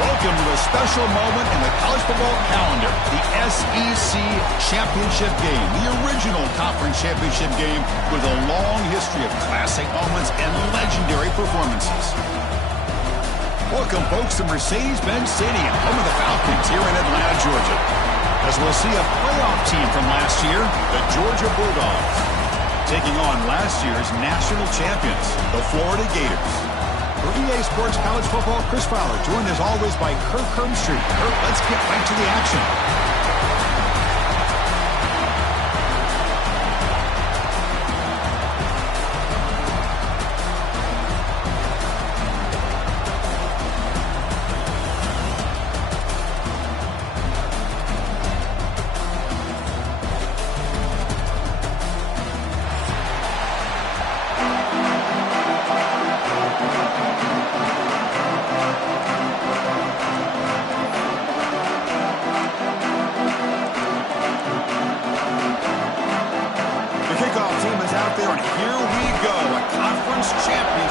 Welcome to a special moment in the college football calendar, the SEC Championship game, the original conference championship game with a long history of classic moments and legendary performances. Welcome, folks, to Mercedes-Benz Stadium, home of the Falcons here in Atlanta, Georgia. As we'll see a playoff team from last year, the Georgia Bulldogs, taking on last year's national champions, the Florida Gators. For EA Sports College Football, Chris Fowler, joined as always by Kirk Hermstreet. Kirk, let's get right to the action.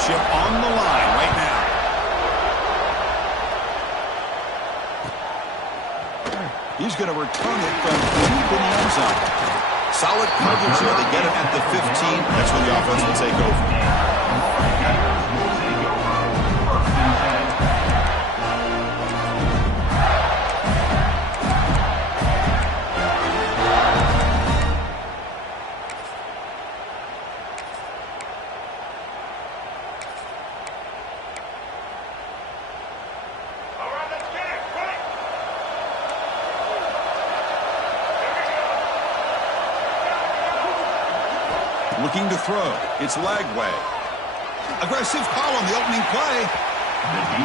On the line right now. He's going to return it from deep in the end zone. Solid coverage here. They get him at the 15. That's when the offense will take over. Looking to throw. It's Lagway. Aggressive call on the opening play.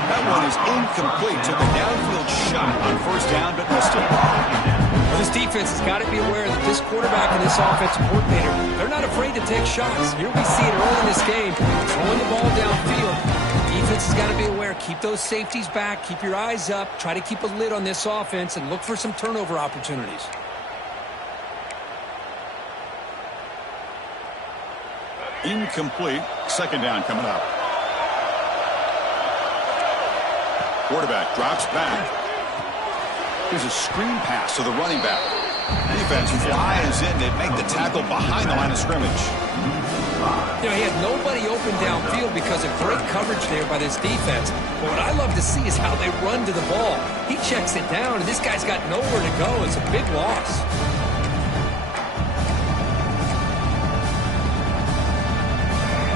That one is incomplete. Took a downfield shot on first down, but missed it. Well, this defense has got to be aware that this quarterback and this offensive coordinator, they're not afraid to take shots. Here we see it early in this game, throwing the ball downfield. The defense has got to be aware. Keep those safeties back. Keep your eyes up. Try to keep a lid on this offense and look for some turnover opportunities. Incomplete. Second down coming up. Quarterback drops back. Here's a screen pass to the running back. Defense flies in to make the tackle behind the line of scrimmage. You know, he had nobody open downfield because of great coverage there by this defense. But what I love to see is how they run to the ball. He checks it down, and this guy's got nowhere to go. It's a big loss.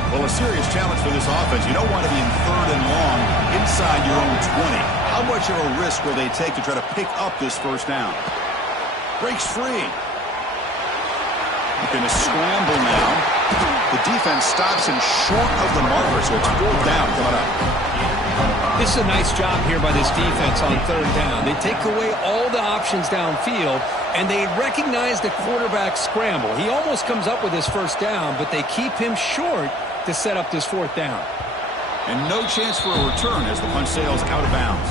Well, a serious challenge for this offense. You don't want to be in third and long inside your own 20. How much of a risk will they take to try to pick up this first down? Breaks free. Going to scramble now. The defense stops him short of the marker, so it's fourth down coming up. This is a nice job here by this defense on third down. They take away all the options downfield, and they recognize the quarterback scramble. He almost comes up with his first down, but they keep him short to set up this fourth down. And no chance for a return as the punch sails out of bounds.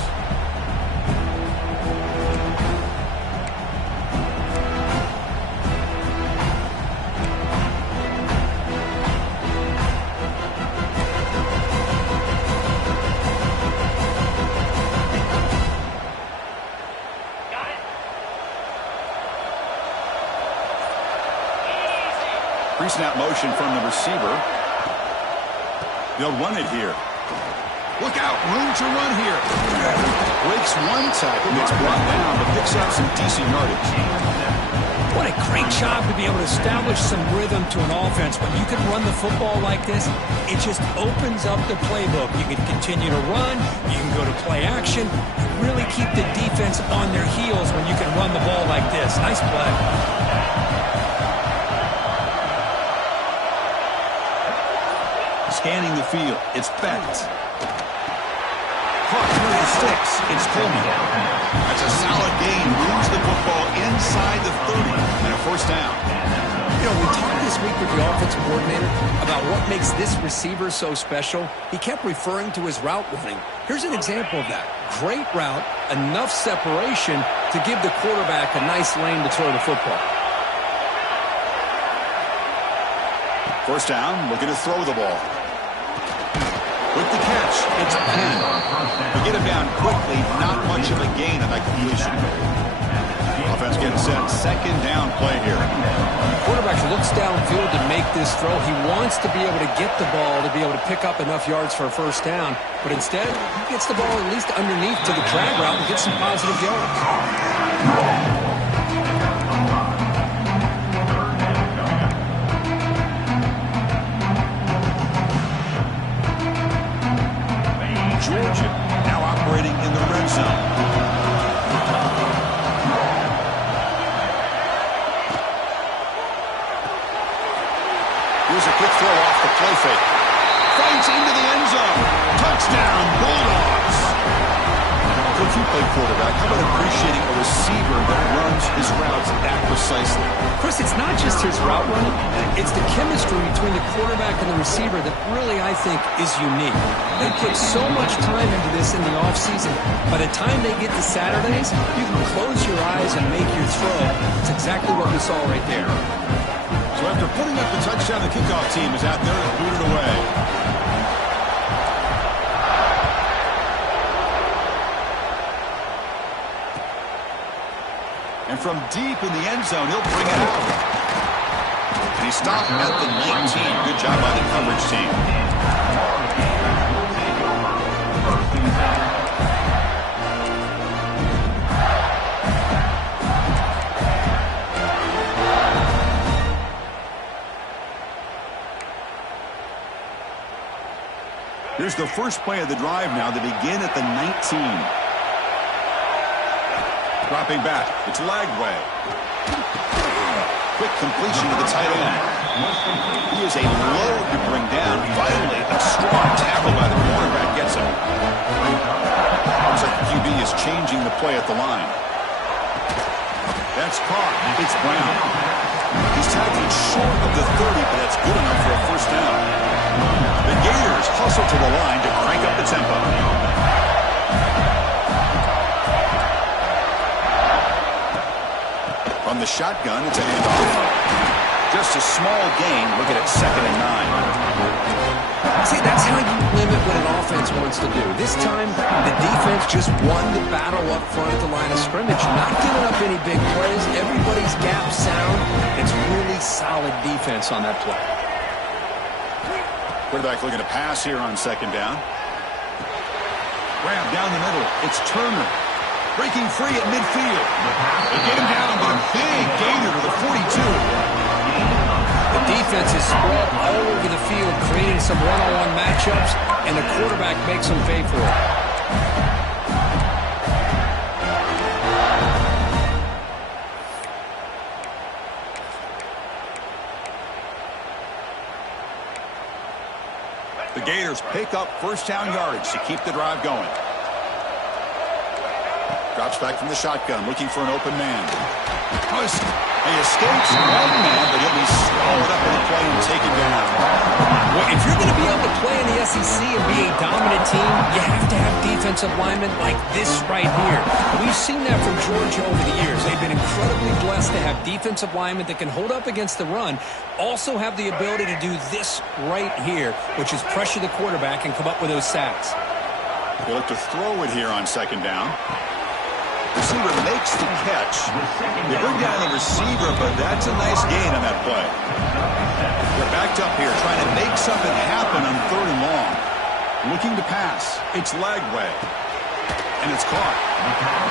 Pre-snap motion from the receiver. They'll run it here. Look out, room to run here. Breaks one tackle, gets brought down, but picks up some decent yardage. What a great job to be able to establish some rhythm to an offense. When you can run the football like this, it just opens up the playbook. You can continue to run. You can go to play action. You really keep the defense on their heels when you can run the ball like this. Nice play. Scanning the field. It's Beck. Caught through the sticks. It's Coleman. That's a solid gain. Moves the football inside the 30 and a first down. You know, we talked this week with the offensive coordinator about what makes this receiver so special. He kept referring to his route running. Here's an example of that. Great route, enough separation to give the quarterback a nice lane to throw the football. First down, looking to throw the ball. With the catch, it's pinned. We get him down quickly, not much of a gain on that completion. Offense getting set, second down play here. Quarterback looks downfield to make this throw. He wants to be able to get the ball to be able to pick up enough yards for a first down. But instead, he gets the ball at least underneath to the drag route and gets some positive yards. Georgia now operating in the red zone. Here's a quick throw off the play fake. Fights into the end zone. Touchdown, Bulldogs. Coach, you play quarterback. How about appreciating a receiver that runs his routes that precisely? Chris, it's not just his route running. It's the chemistry between the quarterback and the receiver that really, I think, is unique. They put so much time into this in the offseason. By the time they get to Saturdays, you can close your eyes and make your throw. It's exactly what we saw right there. So after putting up the touchdown, the kickoff team is out there to boot it away. And from deep in the end zone, he'll bring it out. And he stopped at the 19. Good job by the coverage team. Here's the first play of the drive now to begin at the 19. Dropping back, it's Lagway. Quick completion to the tight end. He is a load to bring down. Finally, a strong tackle by the cornerback gets him. Looks like the QB is changing the play at the line. That's caught. It's Brown. He's tackled short of the 30, but that's good enough for a first down. The Gators hustle to the line to crank up the tempo. From the shotgun, it's a handoff. Just a small gain. Look at it, 2nd and 9. See, that's how you limit what an offense wants to do. This time, the defense just won the battle up front at the line of scrimmage. Not giving up any big plays. Everybody's gap sound. It's really solid defense on that play. Quarterback looking to pass here on 2nd down. Grab down the middle. It's Turner. Breaking free at midfield. They get him down, but a big gainer to the 42. The defense is spread all over the field, creating some one-on-one matchups, and the quarterback makes them pay for it. The Gators pick up first down yardage to keep the drive going. Drops back from the shotgun, looking for an open man. He escapes one man, but he'll be swallowed up in the play and taken down. Well, if you're going to be able to play in the SEC and be a dominant team, you have to have defensive linemen like this right here. We've seen that from Georgia over the years. They've been incredibly blessed to have defensive linemen that can hold up against the run, also have the ability to do this right here, which is pressure the quarterback and come up with those sacks. They look to throw it here on 2nd down. Receiver makes the catch. They bring down the receiver, but that's a nice gain on that play. They're backed up here, trying to make something happen on 3rd and long. Looking to pass. It's Lagway. And it's caught.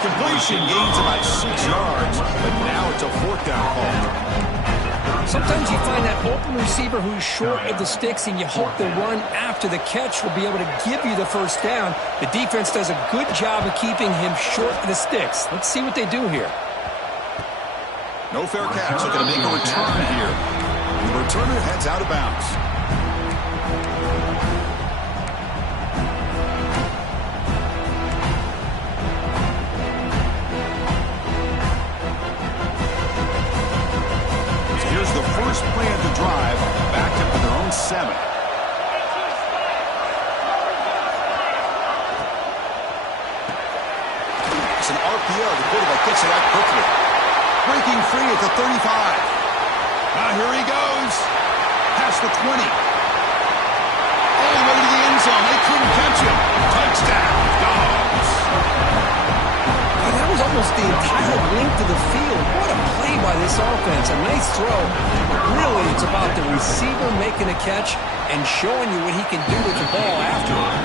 Completion gains about 6 yards, but now it's a 4th down call. Sometimes you find that open receiver who's short of the sticks, and you hope the run after the catch will be able to give you the first down. The defense does a good job of keeping him short of the sticks. Let's see what they do here. No fair catch. Looking to make a return here. The returner heads out of bounds. Here's the first play of the drive, backed up to their own 7. It's an RPO. The quarterback gets it out quickly. Breaking free at the 35. Now here he goes. Past the 20. All the way to the end zone. They couldn't catch him. Touchdown, Dogs. Well, that was almost the entire length of the field. What a play by this offense. A nice throw. Really, it's about the receiver making a catch and showing you what he can do with the ball after it.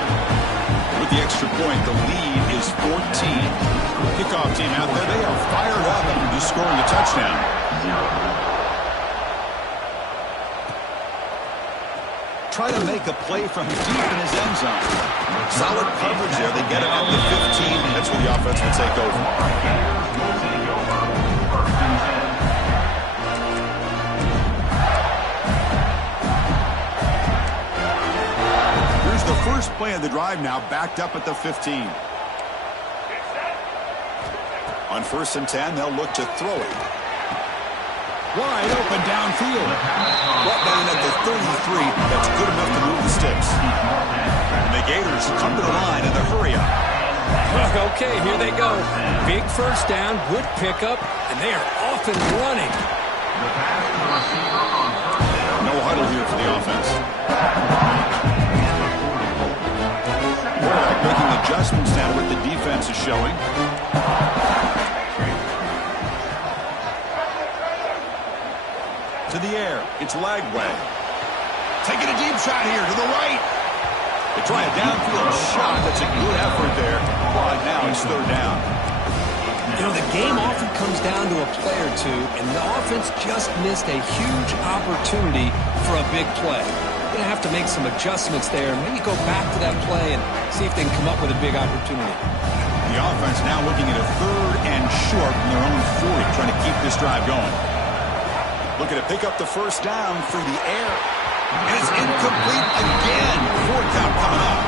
With the extra point, the lead is 14. Kickoff team out there, they are fired up after just scoring a touchdown. Try to make a play from deep in his end zone. Solid coverage there. They get it up to 15. That's where the offense will take over. Here's the first play of the drive now, backed up at the 15. On 1st and 10, they'll look to throw it. Wide open downfield. Brought down at the 33. That's good enough to move the sticks. And the Gators come to the line in the hurry up. Okay, here they go. Big first down, good pickup, and they are off and running. No huddle here for the offense. Quarterback making adjustments now to what the defense is showing. To the air. It's Lagway. Taking a deep shot here to the right. They try a downfield shot. That's a good effort there. But now it's 3rd down. You know, the game often comes down to a play or two, and the offense just missed a huge opportunity for a big play. They're going to have to make some adjustments there, and maybe go back to that play and see if they can come up with a big opportunity. The offense now looking at a 3rd and short from their own 40, trying to keep this drive going. Looking to pick up the first down through the air. And it's incomplete again. 4th count coming up.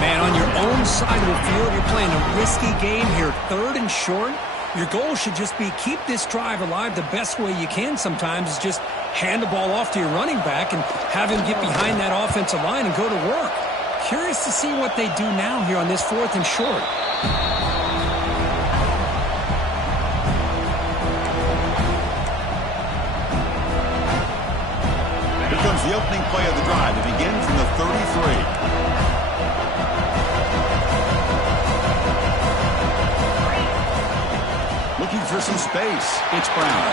Man, on your own side of the field, you're playing a risky game here. 3rd and short. Your goal should just be keep this drive alive the best way you can sometimes is just hand the ball off to your running back and have him get behind that offensive line and go to work. Curious to see what they do now here on this 4th and short. Comes the opening play of the drive. It begins from the 33. Looking for some space. It's Brown.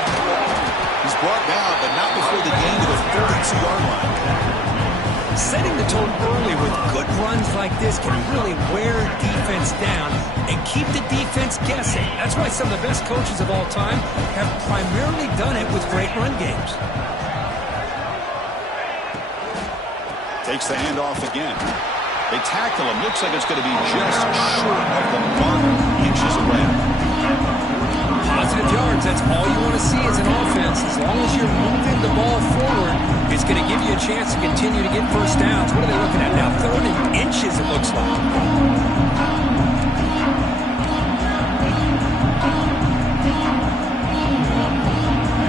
He's brought down, but not before the gain to the 42-yard line. Setting the tone early with good runs like this can really wear defense down and keep the defense guessing. That's why some of the best coaches of all time have primarily done it with great run games. Takes the handoff again. They tackle him. Looks like it's going to be just short of the mark, inches away. Positive yards, that's all you want to see as an offense. As long as you're moving the ball forward, it's going to give you a chance to continue to get first downs. What are they looking at now? 30 inches, it looks like.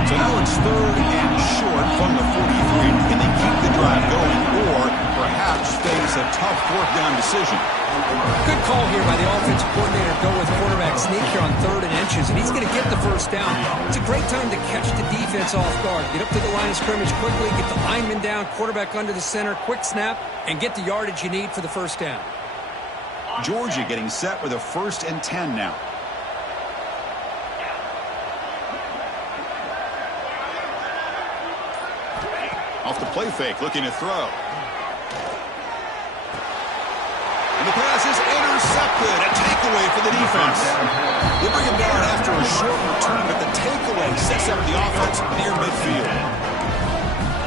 So now it's 3rd and short from the 43. Can they keep the drive going or perhaps face a tough 4th down decision? Good call here by the offensive coordinator to go with quarterback sneak here on 3rd and inches, and he's going to get the first down. It's a great time to catch the defense off guard. Get up to the line of scrimmage quickly, get the lineman down, quarterback under the center, quick snap, and get the yardage you need for the first down. Georgia getting set with a 1st and 10 now. Off the play fake, looking to throw. And the pass is intercepted. A takeaway for the defense. They bring him down after a short return, but the takeaway sets up the offense near midfield.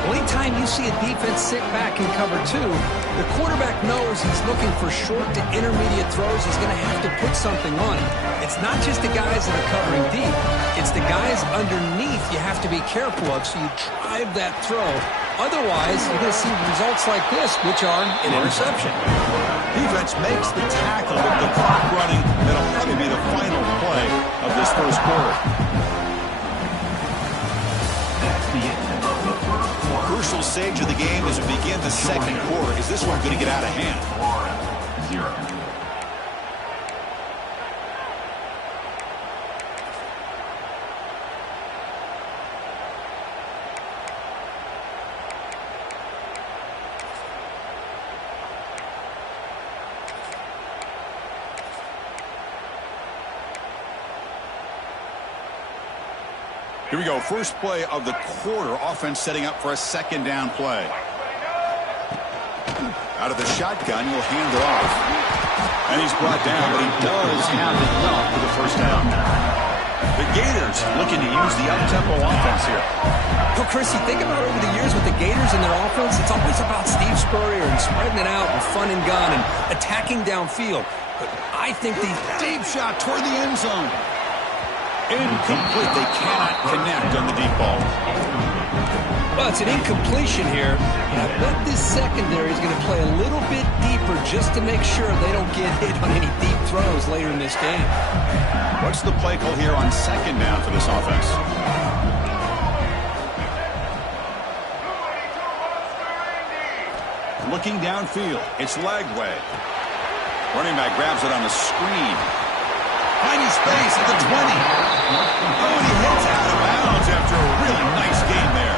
Well, anytime you see a defense sit back and cover 2, the quarterback knows he's looking for short to intermediate throws. He's going to have to put something on it. It's not just the guys that are covering deep. It's the guys underneath you have to be careful of, so you drive that throw. Otherwise, you're going to see results like this, which are an interception. Defense makes the tackle with the clock running. That'll probably be the final play of this first quarter. Crucial stage of the game as we begin the second quarter. Is this one going to get out of hand? 1-0. Here we go. First play of the quarter. Offense setting up for a second down play. Out of the shotgun, he'll hand it off. And he's brought down, but he does have enough for the first down. The Gators looking to use the up-tempo offense here. Well, Chris, you think about over the years with the Gators and their offense, it's always about Steve Spurrier and spreading it out and fun and gun and attacking downfield. But I think the deep shot toward the end zone. Incomplete. They cannot connect on the deep ball. Well, it's an incompletion here. And I bet this secondary is going to play a little bit deeper just to make sure they don't get hit on any deep throws later in this game. What's the play call here on second down for this offense? Looking downfield. It's Lagway. Running back grabs it on the screen. Finding space at the 20. Oh, and he heads out of bounds after a really nice game there.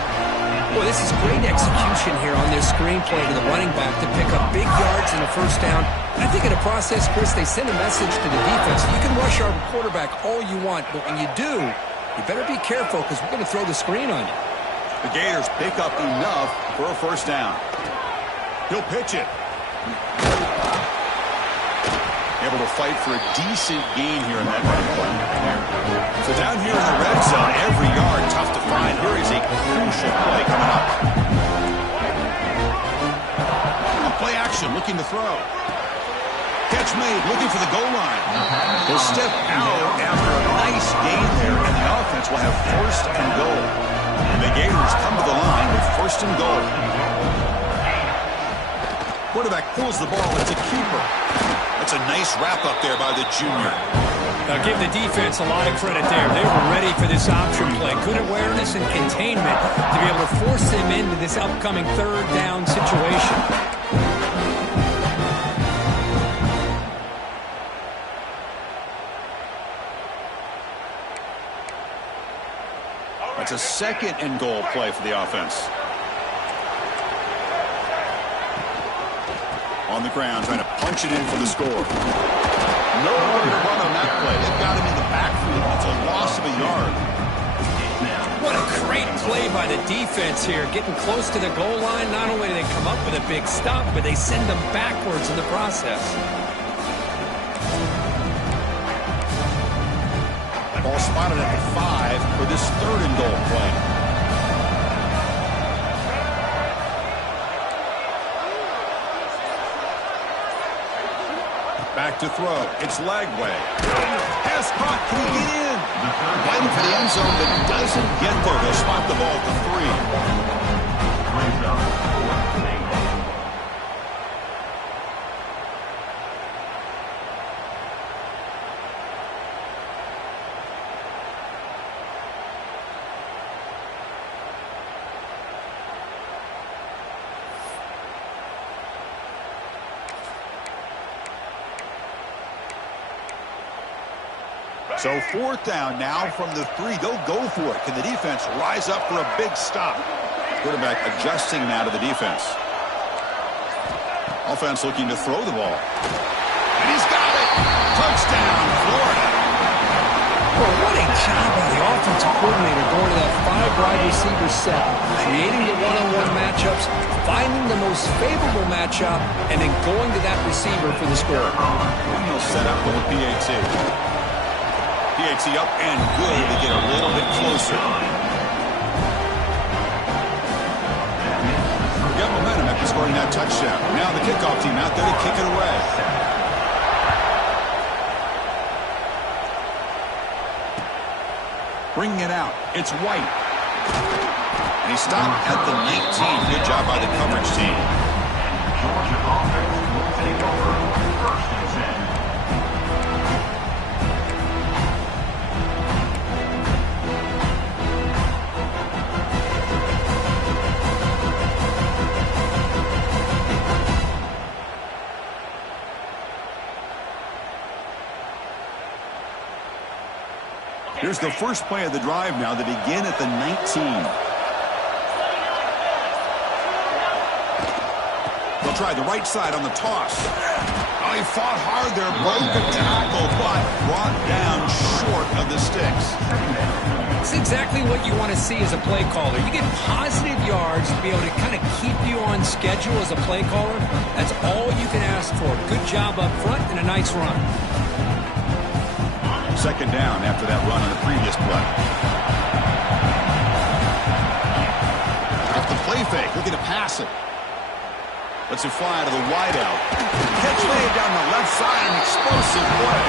Well, this is great execution here on this screenplay to the running back to pick up big yards and a first down. And I think in the process, Chris, they send a message to the defense. You can rush our quarterback all you want, but when you do, you better be careful because we're going to throw the screen on you. The Gators pick up enough for a first down. He'll pitch it. Able to fight for a decent gain here in that running play. So down here in the red zone, every yard tough to find. Here is a crucial play coming up. On play action, looking to throw. Catch made, looking for the goal line. He'll step out after a nice gain there, and the offense will have first and goal. And the Gators come to the line with first and goal. Quarterback pulls the ball. It's a keeper. That's a nice wrap-up there by the junior. Now give the defense a lot of credit there. They were ready for this option play. Good awareness and containment to be able to force them into this upcoming third down situation. That's a second and goal play for the offense. On the ground, trying to punch it in for the score. Nowhere to run on that play. They've got him in the backfield. It's a loss of a yard. What a great play by the defense here. Getting close to the goal line, not only do they come up with a big stop, but they send them backwards in the process. Ball spotted at the 5 for this third and goal play. Back to throw. It's Lagway. Pass caught. Can he get in? Fighting for the end zone, but doesn't get there. They'll spot the ball at the 3. So fourth down now from the 3. They'll go for it. Can the defense rise up for a big stop? Quarterback adjusting now to the defense. Offense looking to throw the ball. And he's got it. Touchdown, Florida. Well, what a job by the offensive coordinator going to that 5-wide receiver set, creating the one-on-one matchups, finding the most favorable matchup, and then going to that receiver for the score. And he'll set up with a PAT. PAT up and good to get a little bit closer. Got momentum after scoring that touchdown. Now the kickoff team out there to kick it away. Bringing it out. It's White. And he stopped at the 19. Good job by the coverage team. Georgia offense will take over first and 10. Here's the first play of the drive now. They begin at the 19. They'll try the right side on the toss. Oh, he fought hard there, broke a tackle, but brought down short of the sticks. It's exactly what you want to see as a play caller. You get positive yards to be able to kind of keep you on schedule as a play caller. That's all you can ask for. Good job up front and a nice run. Second down after that run on the previous play. Off the play fake, looking to pass it. Lets it fly to the wideout. Catch made down the left side, an explosive play.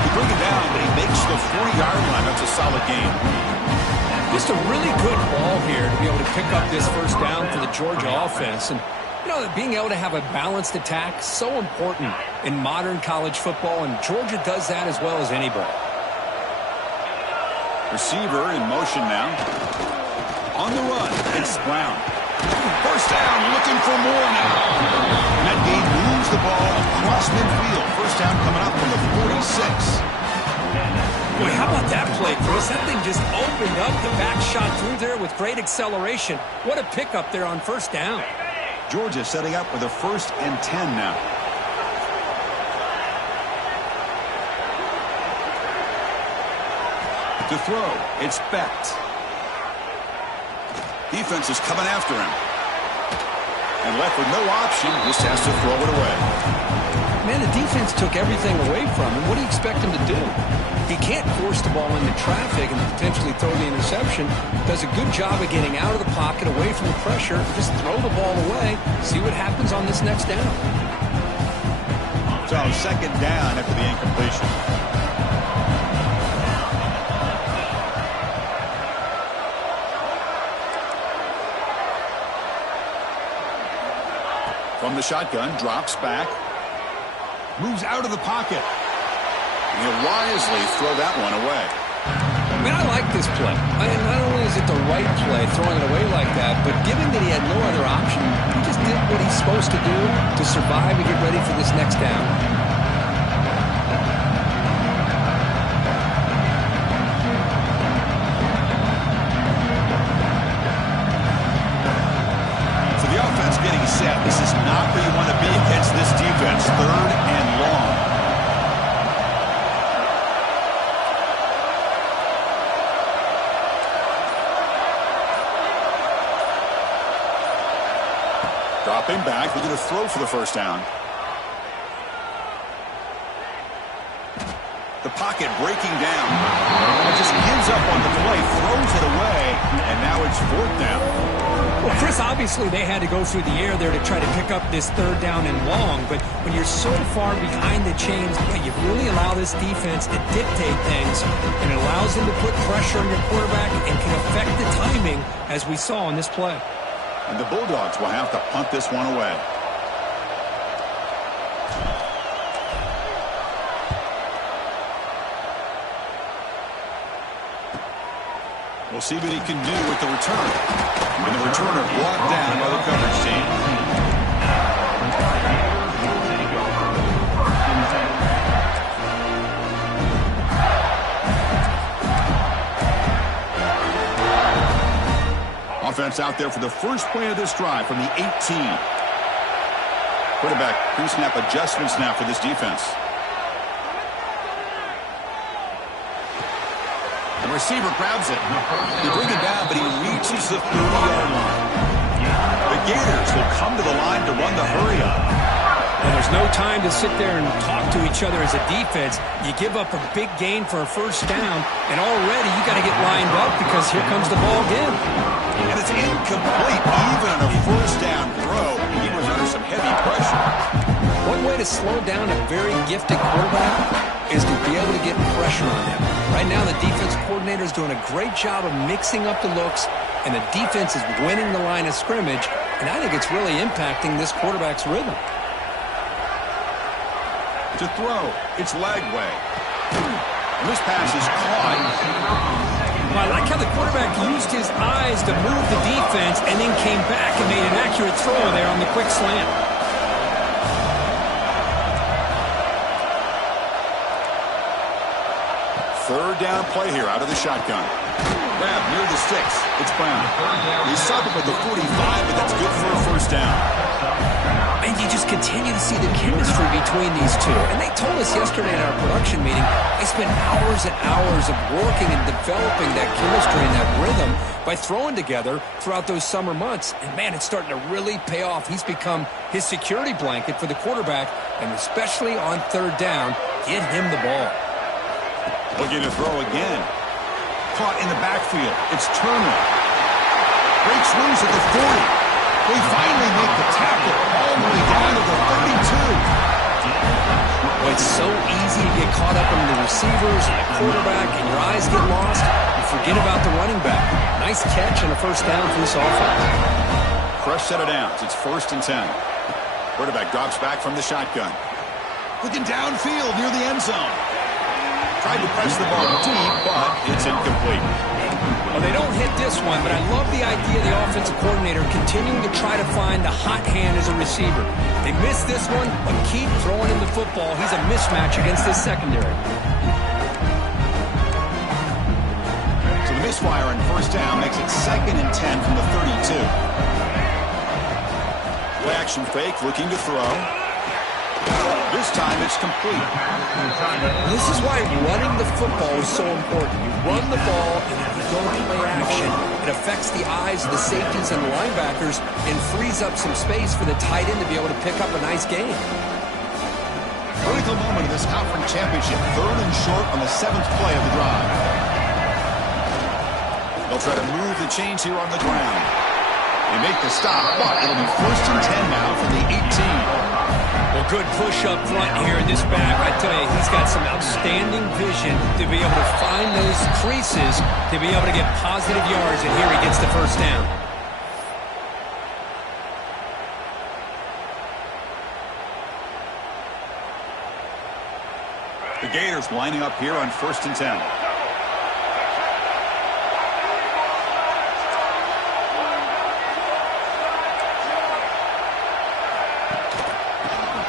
He brings it down, but he makes the 40-yard line. That's a solid gain. Just a really good ball here to be able to pick up this first down for the Georgia offense. And, you know, being able to have a balanced attack is so important in modern college football, and Georgia does that as well as anybody. Receiver in motion now. On the run, it's Brown. First down, looking for more now. And that gain moves the ball across midfield. First down coming up from the 46. Boy, how about that play, Chris? That thing just opened up the back shot through there with great acceleration. What a pickup there on first down. Georgia setting up with a 1st and 10 now. To throw, it's Becht. Defense is coming after him. And left with no option, just has to throw it away. Man, the defense took everything away from him. What do you expect him to do? He can't force the ball into traffic and potentially throw the interception. Does a good job of getting out of the pocket, away from the pressure, just throw the ball away, see what happens on this next down. So, second down after the incompletion. From the shotgun, drops back. Moves out of the pocket. And he'll wisely throw that one away. I mean, I like this play. I mean, not only is it the right play, throwing it away like that, but given that he had no other option, he just did what he's supposed to do to survive and get ready for this next down. Getting set. This is not where you want to be against this defense. 3rd and long. Dropping back, looking to throw for the first down. The pocket breaking down. It just gives up on the play, throws it away, and now it's 4th down. Well, Chris, obviously they had to go through the air there to try to pick up this 3rd down and long, but when you're so far behind the chains, you really allow this defense to dictate things, and it allows them to put pressure on your quarterback and can affect the timing, as we saw on this play. And the Bulldogs will have to punt this one away. We'll see what he can do with the return. And the returner brought down by the coverage team. Offense out there for the first play of this drive from the 18. Quarterback pre-snap adjustments now for this defense. The receiver grabs it. They bring it down, but he reaches the 30-yard line. The Gators will come to the line to run the hurry-up. And there's no time to sit there and talk to each other as a defense. You give up a big gain for a first down, and already you got to get lined up because here comes the ball again. And it's incomplete, even on a first down throw. He was under some heavy pressure. One way to slow down a very gifted quarterback is to be able to get pressure on him. Right now, the defense coordinator is doing a great job of mixing up the looks, and the defense is winning the line of scrimmage, and I think it's really impacting this quarterback's rhythm. To throw, it's Lagway. And this pass is caught. Well, I like how the quarterback used his eyes to move the defense and then came back and made an accurate throw there on the quick slant. Third down play here out of the shotgun. Grab near the sticks. It's Brown. He stopped him at the 45, but that's good for a first down. And you just continue to see the chemistry between these two. And they told us yesterday in our production meeting, they spent hours and hours of working and developing that chemistry and that rhythm by throwing together throughout those summer months. And, man, it's starting to really pay off. He's become his security blanket for the quarterback, and especially on third down, get him the ball. Looking to throw again. Caught in the backfield. It's Turner. Breaks loose at the 40. They finally make the tackle all the way down to the 32. Well, it's so easy to get caught up in the receivers and the quarterback, and your eyes get lost. You forget about the running back. Nice catch and a first down for this offense. Fresh set of downs. It's 1st and 10. Quarterback drops back from the shotgun. Looking downfield near the end zone. Tried to press the ball deep, but it's incomplete. Well, they don't hit this one, but I love the idea of the offensive coordinator continuing to try to find the hot hand as a receiver. They missed this one, but keep throwing him the football. He's a mismatch against this secondary. So the misfire on 1st down makes it 2nd and 10 from the 32. Play action fake, looking to throw. This time it's complete. This is why running the football is so important. You run the ball, and if you don't play action, it affects the eyes of the safeties and the linebackers and frees up some space for the tight end to be able to pick up a nice game. Critical moment of this conference championship. 3rd and short on the 7th play of the drive. They'll try to move the chains here on the ground. They make the stop, but it'll be 1st and 10 now from the 18. Well, good push up front here in this back. I tell you, he's got some outstanding vision to be able to find those creases, to be able to get positive yards, and here he gets the first down. The Gators lining up here on 1st and 10.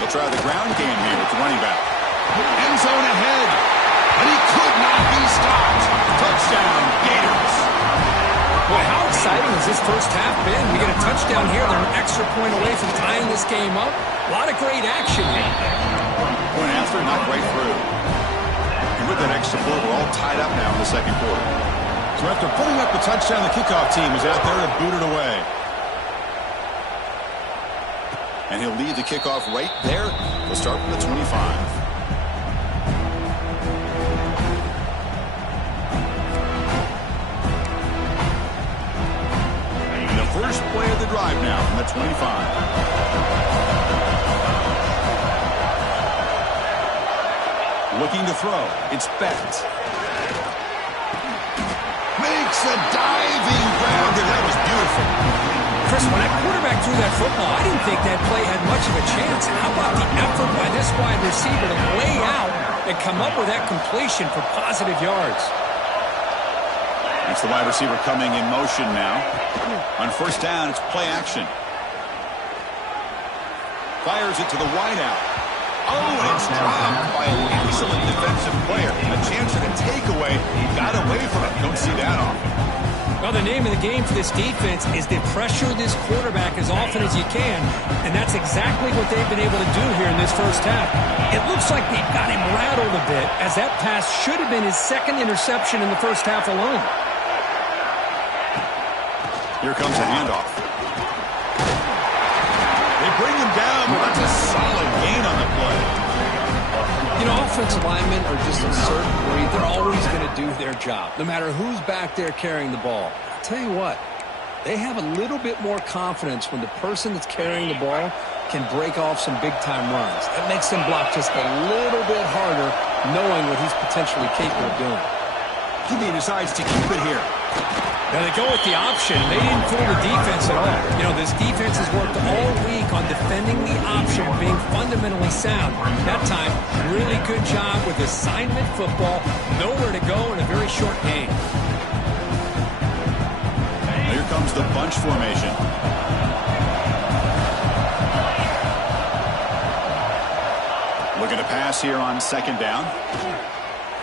They'll try the ground game here with the running back. End zone ahead, and he could not be stopped. Touchdown, Gators. Boy, how exciting has this first half been? We get a touchdown here. They're an extra point away from tying this game up. A lot of great action here. Point after, not right through. And with that extra point, we're all tied up now in the 2nd quarter. So after putting up the touchdown, the kickoff team is out there to boot it away. And he'll lead the kickoff right there. We'll start from the 25. And the first play of the drive now from the 25. Looking to throw. It's Bett. Makes a diving grounder. That was beautiful. Chris, when that quarterback threw that football, I didn't think that play had much of a chance. How about the effort by this wide receiver to lay out and come up with that completion for positive yards? That's the wide receiver coming in motion now. On 1st down, it's play action. Fires it to the wideout. Oh, and it's dropped by an excellent defensive player. A chance at a takeaway. He got away from it. Don't see that often. Well, the name of the game for this defense is to pressure this quarterback as often as you can, and that's exactly what they've been able to do here in this first half. It looks like they've got him rattled a bit, as that pass should have been his 2nd interception in the first half alone. Here comes a handoff. They bring him down, but that's a solid gain on the play. You know, offensive linemen are just a certain breed. They're always going to do their job, no matter who's back there carrying the ball. I'll tell you what, they have a little bit more confidence when the person that's carrying the ball can break off some big-time runs. That makes them block just a little bit harder, knowing what he's potentially capable of doing. He decides to keep it here. Now they go with the option. They didn't fool the defense at all. You know, this defense has worked all week on defending the option, being fundamentally sound. That time, really good job with assignment football. Nowhere to go in a very short game. Here comes the bunch formation. Looking to pass here on 2nd down.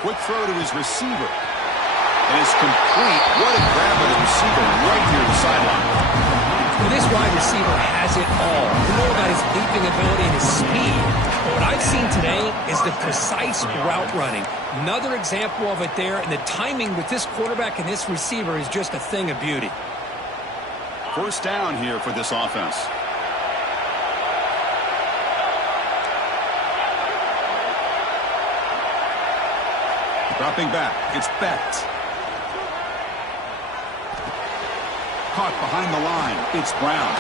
Quick throw to his receiver. And it's complete. What a grab by the receiver right near the sideline. Well, this wide receiver has it all. You know about his leaping ability and his speed. But what I've seen today is the precise route running. Another example of it there, and the timing with this quarterback and this receiver is just a thing of beauty. First down here for this offense. Dropping back, it's Becht. Caught behind the line, it's Brown.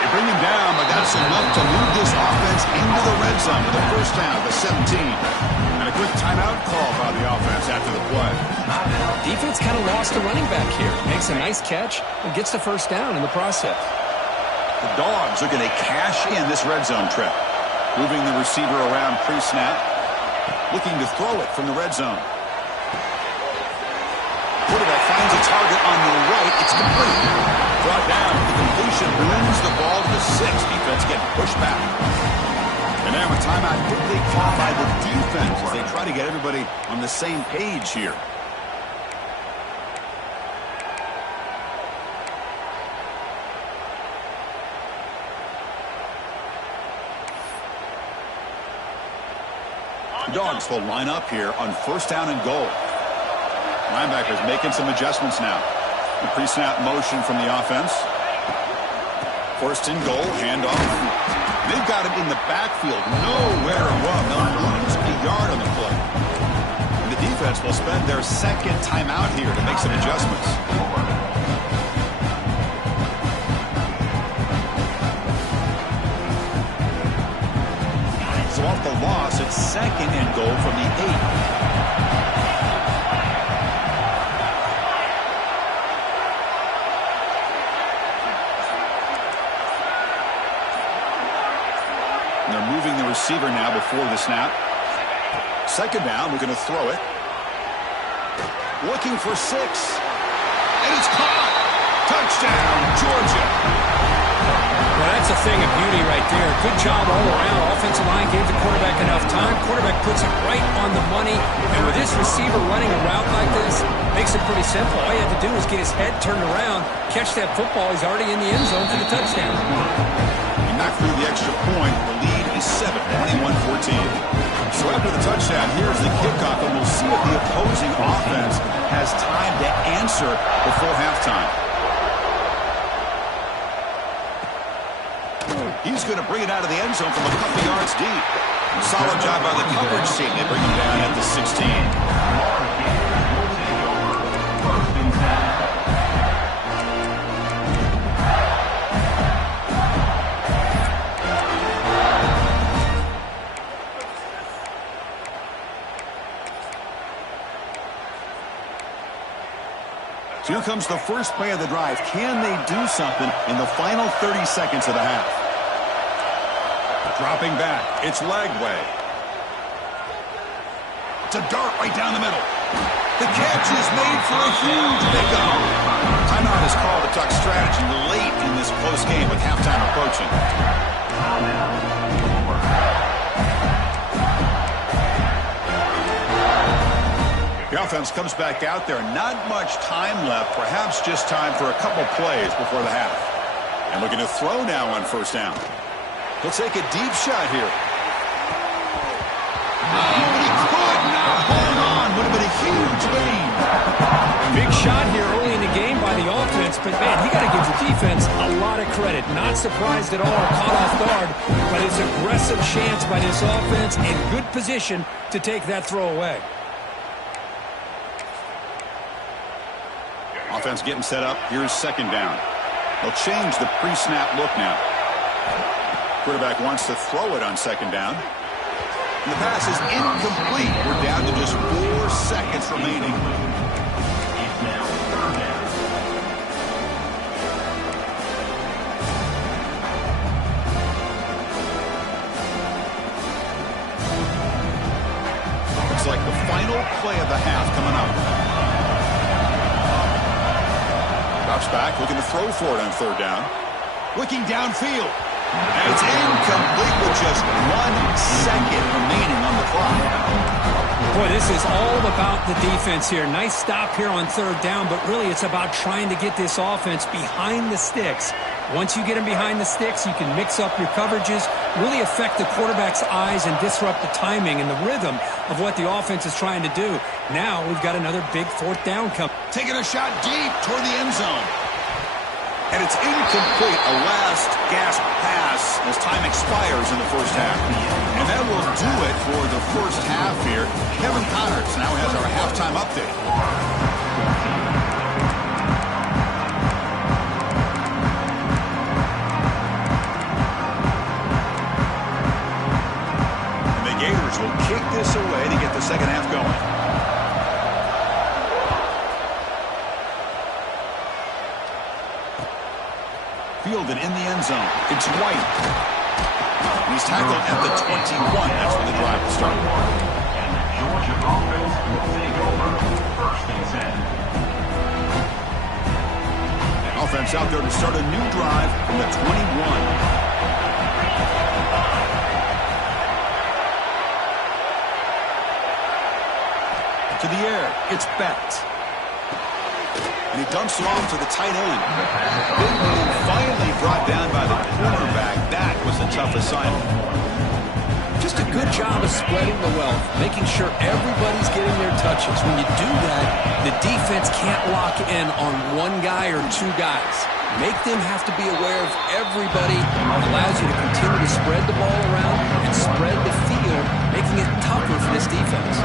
They bring him down, but that's enough to move this offense into the red zone with a first down at the 17. And a quick timeout call by the offense after the play. Defense kind of lost a running back here. Makes a nice catch and gets the first down in the process. The Dogs are going to cash in this red zone trip. Moving the receiver around pre-snap. Looking to throw it from the red zone. Quarterback finds a target on the right. It's complete. Brought down. The completion brings the ball to the 6. Defense getting pushed back. And now a timeout quickly called by the defense as they try to get everybody on the same page here. Dogs will line up here on first down and goal. Linebackers making some adjustments now. The pre-snap motion from the offense. First and goal, handoff. They've got him in the backfield. Nowhere above. They'll lose a yard on the play. And the defense will spend their second timeout here to make some adjustments. So off the loss, it's second and goal from the 8. And they're moving the receiver now before the snap. Second down, we're going to throw it. Looking for 6. And it's caught. Touchdown, Georgia. Well, that's a thing of beauty right there. Good job all around. Offensive line gave the quarterback enough time. Quarterback puts it right on the money. And with this receiver running a route like this, makes it pretty simple. All you have to do is get his head turned around, catch that football. He's already in the end zone for the touchdown. He knocked through the extra point. The lead is 7, 21-14. So after the touchdown, here's the kickoff, and we'll see if the opposing offense has time to answer before halftime. He's going to bring it out of the end zone from a couple yards deep. Solid job by the coverage team. They bring him down at the 16. So here comes the first play of the drive. Can they do something in the final 30 seconds of the half? Dropping back, it's Lagway. It's a dart right down the middle. The catch is made for a huge pickup. Timeout is called to talk strategy late in this close game with halftime approaching. The offense comes back out there. Not much time left. Perhaps just time for a couple plays before the half. And looking to throw now on first down. He'll take a deep shot here. Oh, but he could not hold on. Would have been a huge gain. Big shot here early in the game by the offense, but man, you got to give the defense a lot of credit. Not surprised at all or caught off guard, but it's aggressive chance by this offense in good position to take that throw away. Offense getting set up. Here's second down. They'll change the pre-snap look now. Quarterback wants to throw it on second down. And the pass is incomplete. We're down to just 4 seconds remaining. Looks like the final play of the half coming up. Drops back, looking to throw for it on third down. Looking downfield. And it's incomplete with just 1 second remaining on the clock. Boy, this is all about the defense here. Nice stop here on third down, but really it's about trying to get this offense behind the sticks. Once you get them behind the sticks, you can mix up your coverages, really affect the quarterback's eyes and disrupt the timing and the rhythm of what the offense is trying to do. Now we've got another big fourth down coming. Taking a shot deep toward the end zone. And it's incomplete, a last gasp pass as time expires in the first half. And that will do it for the first half here. Kevin Connors now has our halftime update. And the Gators will kick this away to get the second half going. Fielded in the end zone. It's White. He's tackled at the 21. That's where the drive will start. And the Georgia offense will take over first and 10. Offense out there to start a new drive from the 21. To the air. It's Beck. And he dumps it off to the tight end. Big move finally brought down by the cornerback. That was a tough assignment. Just a good job of spreading the wealth, making sure everybody's getting their touches. When you do that, the defense can't lock in on one guy or two guys. Make them have to be aware of everybody. It allows you to continue to spread the ball around and spread the field, making it tougher for this defense.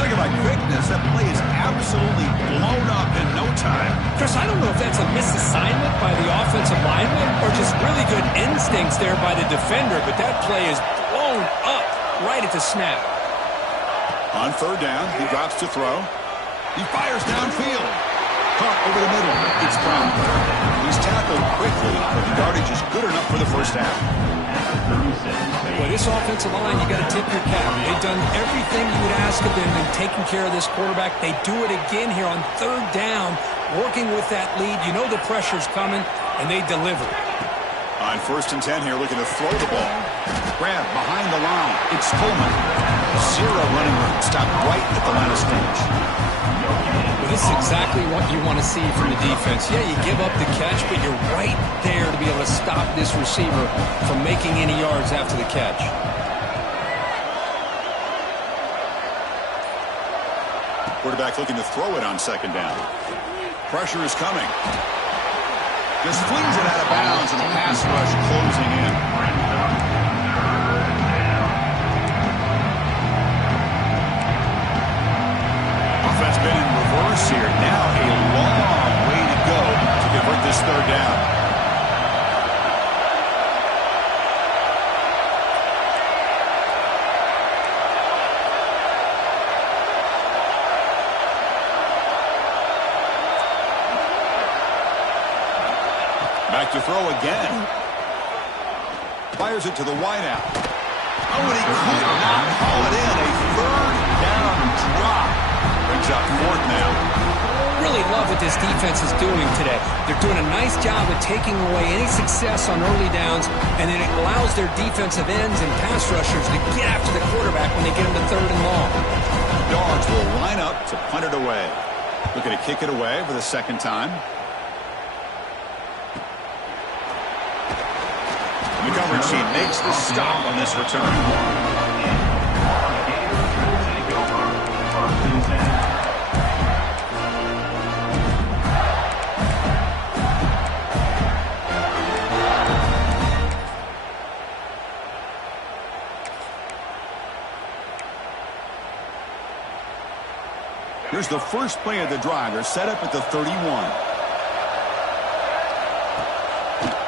Talk about quickness. That play is absolutely blown up in no time. Chris, I don't know if that's a misassignment by the offensive lineman or just really good instincts there by the defender, but that play is blown up right at the snap. On third down, he drops to throw. He fires downfield. Caught over the middle. It's Brown. He's tackled quickly, but the yardage is good enough for the first half. Boy, this offensive line, you got to tip your cap. They've done everything you would ask of them in taking care of this quarterback. They do it again here on third down, working with that lead. You know the pressure's coming, and they deliver. On first and 10 here, looking to throw the ball. Grab behind the line. It's Coleman. Zero running room. Stopped right at the line of scrimmage. Well, this is exactly what you want to see from the defense. Yeah, you give up the catch, but you're right there to be able to stop this receiver from making any yards after the catch. Quarterback looking to throw it on second down. Pressure is coming. Just flings it out of bounds, and the pass rush closing in. Offense been in reverse here. Now a long way to go to convert this third down. Back to throw again. Fires it to the wideout. Oh, and he could not haul it in. A third down drop. Brings up fourth now. Really love what this defense is doing today. They're doing a nice job of taking away any success on early downs, and then it allows their defensive ends and pass rushers to get after the quarterback when they get him to third and long. Dogs will line up to punt it away. Looking to kick it away for the second time. The coverage team makes the stop on this return. Here's the first play of the drive. They're set up at the 31.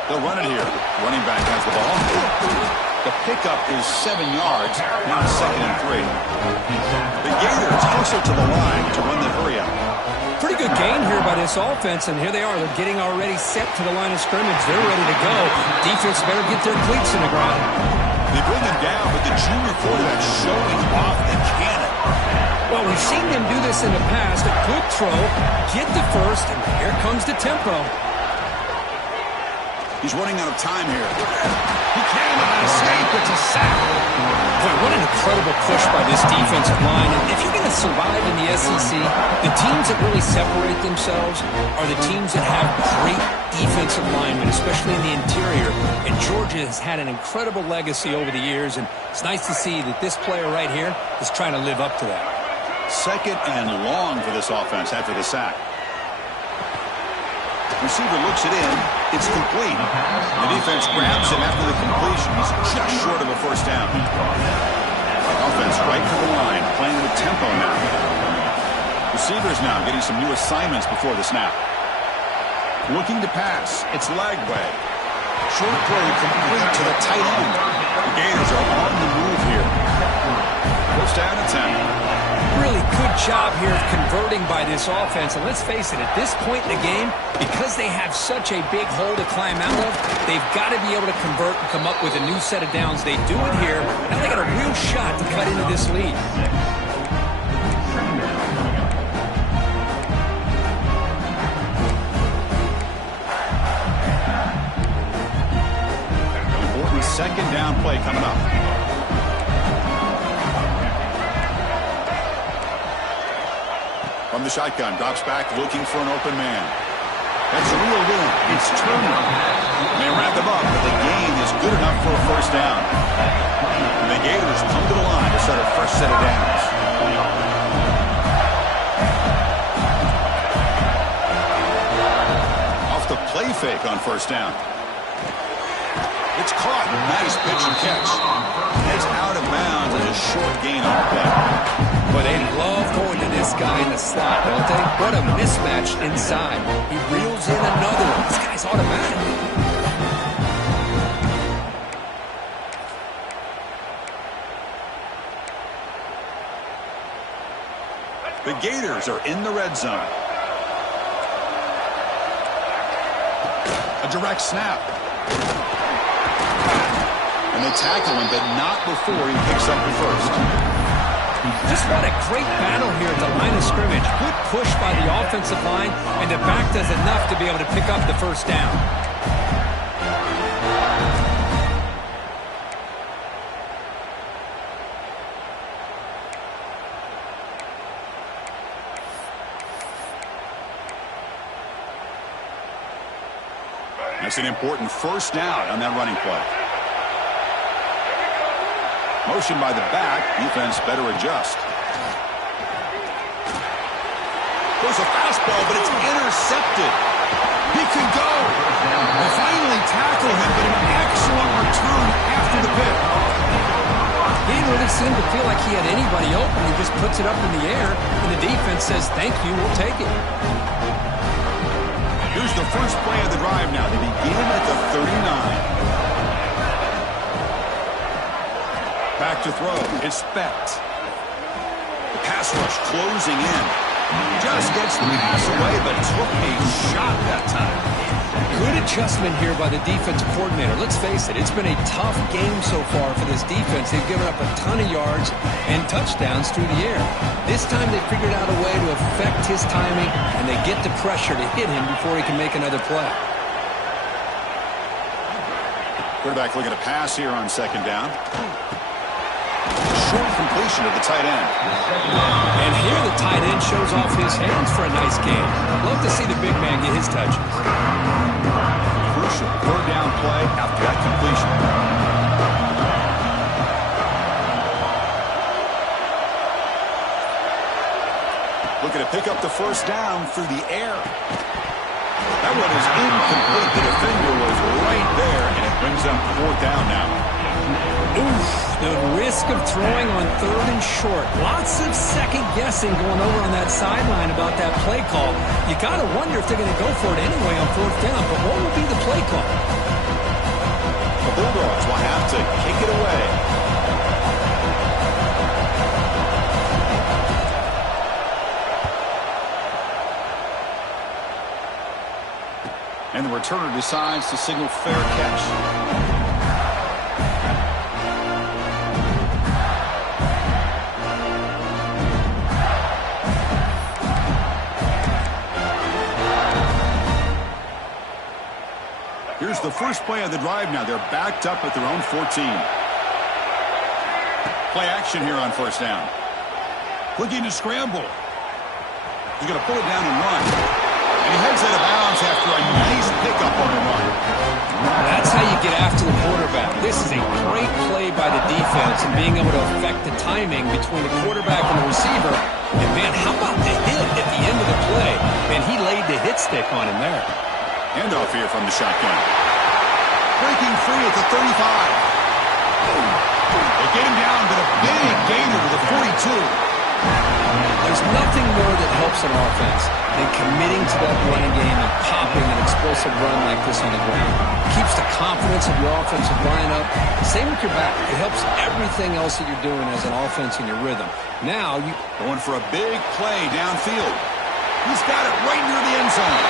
They'll run it here. Running back has the ball. The pickup is 7 yards. Now second and 3. The Gators closer to the line to run the hurry up. Pretty good gain here by this offense, and here they are. They're getting already set to the line of scrimmage. They're ready to go. Defense better get their cleats in the ground. They bring him down, but the junior quarterback showing off the cannon. Well, we've seen them do this in the past. A good throw, get the first, and here comes the tempo. He's running out of time here. He can't even escape. It's a sack. Boy, what an incredible push by this defensive line. And if you're going to survive in the SEC, the teams that really separate themselves are the teams that have great defensive linemen, especially in the interior. And Georgia has had an incredible legacy over the years, and it's nice to see that this player right here is trying to live up to that. Second and long for this offense after the sack. Receiver looks it in. It's complete. The defense grabs him after the completion. He's just short of a first down. Offense right to the line, playing with tempo now. Receivers now getting some new assignments before the snap. Looking to pass. It's Lagway. Short throw complete to the tight end. The Gators are on the move here. First down and 10. Really good job here of converting by this offense. And let's face it, at this point in the game, because they have such a big hole to climb out of, they've got to be able to convert and come up with a new set of downs. They do it here. Now they got a real shot to cut into this lead. Important second down play coming up. From the shotgun, drops back looking for an open man. That's reeled in. It's Turner. They wrap him up, but the gain is good enough for a first down. And the Gators come to the line to start a fresh set of downs. Off the play fake on first down. It's caught. Nice pitch and catch. It's out of bounds as a short gain on the play. Boy, they love going to this guy in the slot, don't they? What a mismatch inside. He reels in another one. This guy's automatic. The Gators are in the red zone. A direct snap. And they tackle him, but not before he picks up the first. Just what a great battle here at the line of scrimmage. Good push by the offensive line, and the back does enough to be able to pick up the first down. That's an important first down on that running play. Motion by the back. Defense better adjust. There's a fastball, but it's intercepted. He can go. They finally tackle him, but an excellent return after the pick. He didn't really seem to feel like he had anybody open. He just puts it up in the air, and the defense says, thank you, we'll take it. Here's the first play of the drive now. They begin at the 39. Back to throw. It's Specht. The pass rush closing in. Just gets the pass away, but took a shot that time. Good adjustment here by the defensive coordinator. Let's face it, it's been a tough game so far for this defense. They've given up a ton of yards and touchdowns through the air. This time they figured out a way to affect his timing, and they get the pressure to hit him before he can make another play. Quarterback looking to pass here on second down. Short completion of the tight end. And here the tight end shows off his hands for a nice game. Love to see the big man get his touches. Crucial third down play after that completion. Looking to pick up the first down through the air. That one is incomplete. The defender was right there, and it brings up fourth down now. Oof, the risk of throwing on third and short. Lots of second guessing going over on that sideline about that play call. You got to wonder if they're going to go for it anyway on fourth down, but what will be the play call? The Bulldogs will have to kick it away. And the returner decides to signal fair catch. Here's the first play of the drive now. They're backed up at their own 14. Play action here on first down. Looking to scramble. He's going to pull it down and run. And he heads out of bounds after a nice pickup on the run. That's how you get after the quarterback. This is a great play by the defense and being able to affect the timing between the quarterback and the receiver. And, man, how about the hit at the end of the play? Man, he laid the hit stick on him there. Handoff here from the shotgun. Breaking free at the 35. They get him down, but a big gainer to the 42. There's nothing more that helps an offense than committing to that running game and popping an explosive run like this on the ground. Keeps the confidence of your offensive line up. Same with your back. It helps everything else that you're doing as an offense in your rhythm. Now you going for a big play downfield. He's got it right near the end zone.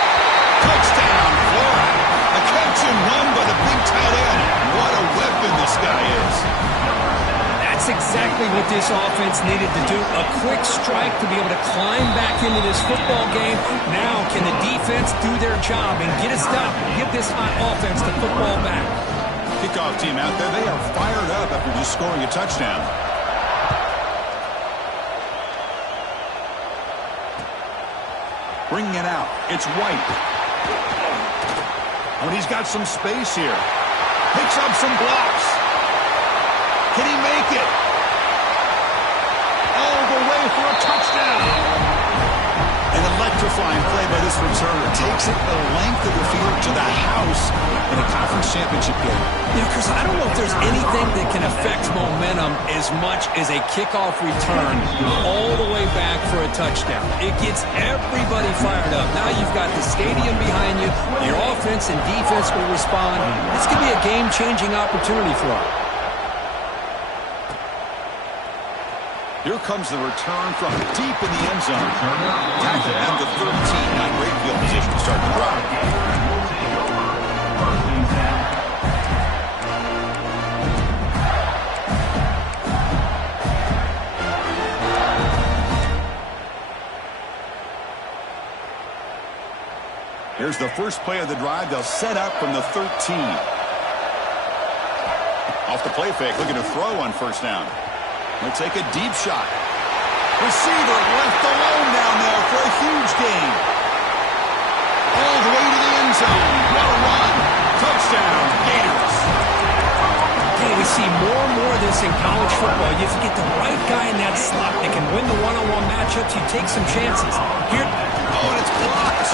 Touchdown, Florida. A catch and run by the big tight end. What a weapon this guy is. That's exactly what this offense needed to do. A quick strike to be able to climb back into this football game. Now can the defense do their job and get a stop, give this hot offense the football back. Kickoff team out there, they are fired up after just scoring a touchdown. Bringing it out, it's White. Oh, and he's got some space here. Picks up some blocks. Can he make it? All the way for a touchdown. An electrifying play by this returner. Takes it the length of the field to the house in a conference championship game. Yeah, Chris, I don't know if there's anything that can affect momentum as much as a kickoff return all the way back for a touchdown. It gets everybody fired up. Now you've got the stadium behind you. Your offense and defense will respond. This could be a game-changing opportunity for them. Here comes the return from deep in the end zone. Tackle at the 13. Not great field position to start the drive. Here's the first play of the drive. They'll set up from the 13. Off the play fake, looking to throw on first down. They'll take a deep shot. Receiver left alone down there for a huge gain. All the way to the end zone. What a run. Touchdown, Gators. Okay, we see more and more of this in college football. You have to get the right guy in that slot that can win the one-on-one matchups. You take some chances. Here. Oh, and it's blocked.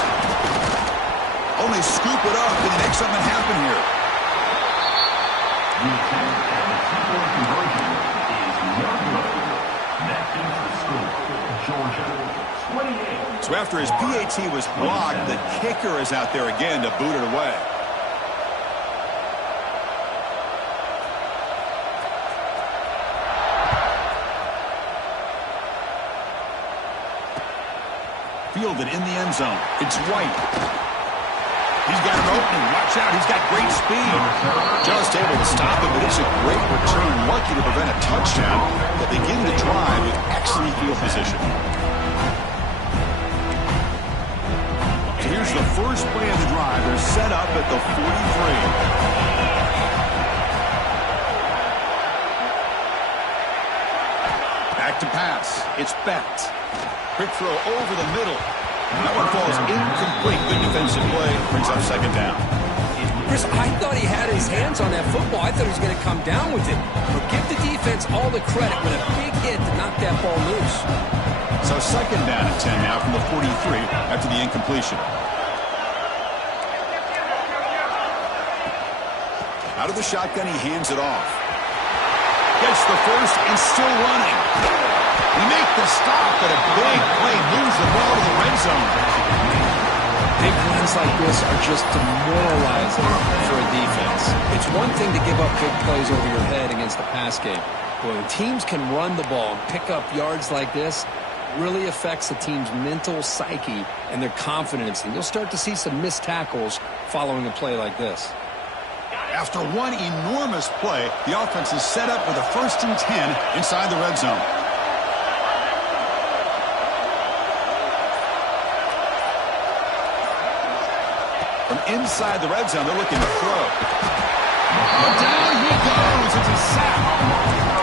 Oh, they scoop it up, and they make something happen here. So after his PAT was blocked, the kicker is out there again to boot it away. Fielded in the end zone. It's White. He's got an opening. Watch out. He's got great speed. Just able to stop him, but it's a great return. Lucky to prevent a touchdown. They begin the drive with excellent field position. So here's the first play of the drive. They're set up at the 43. Back to pass. It's Beck. Quick throw over the middle. That one falls incomplete. Good defensive play. Brings up second down. Chris, I thought he had his hands on that football. I thought he was going to come down with it. But give the defense all the credit with a big hit to knock that ball loose. So second down at 10 now from the 43 after the incompletion. Out of the shotgun, he hands it off. Gets the first and still running. He makes the stop, but a big play moves the ball to the red zone. Big runs like this are just demoralizing for a defense. It's one thing to give up big plays over your head against the pass game. But when teams can run the ball and pick up yards like this, it really affects the team's mental psyche and their confidence. And you'll start to see some missed tackles following a play like this. After one enormous play, the offense is set up with a 1st and 10 inside the red zone. From inside the red zone. They're looking to throw. Oh, down he goes. It's a sack.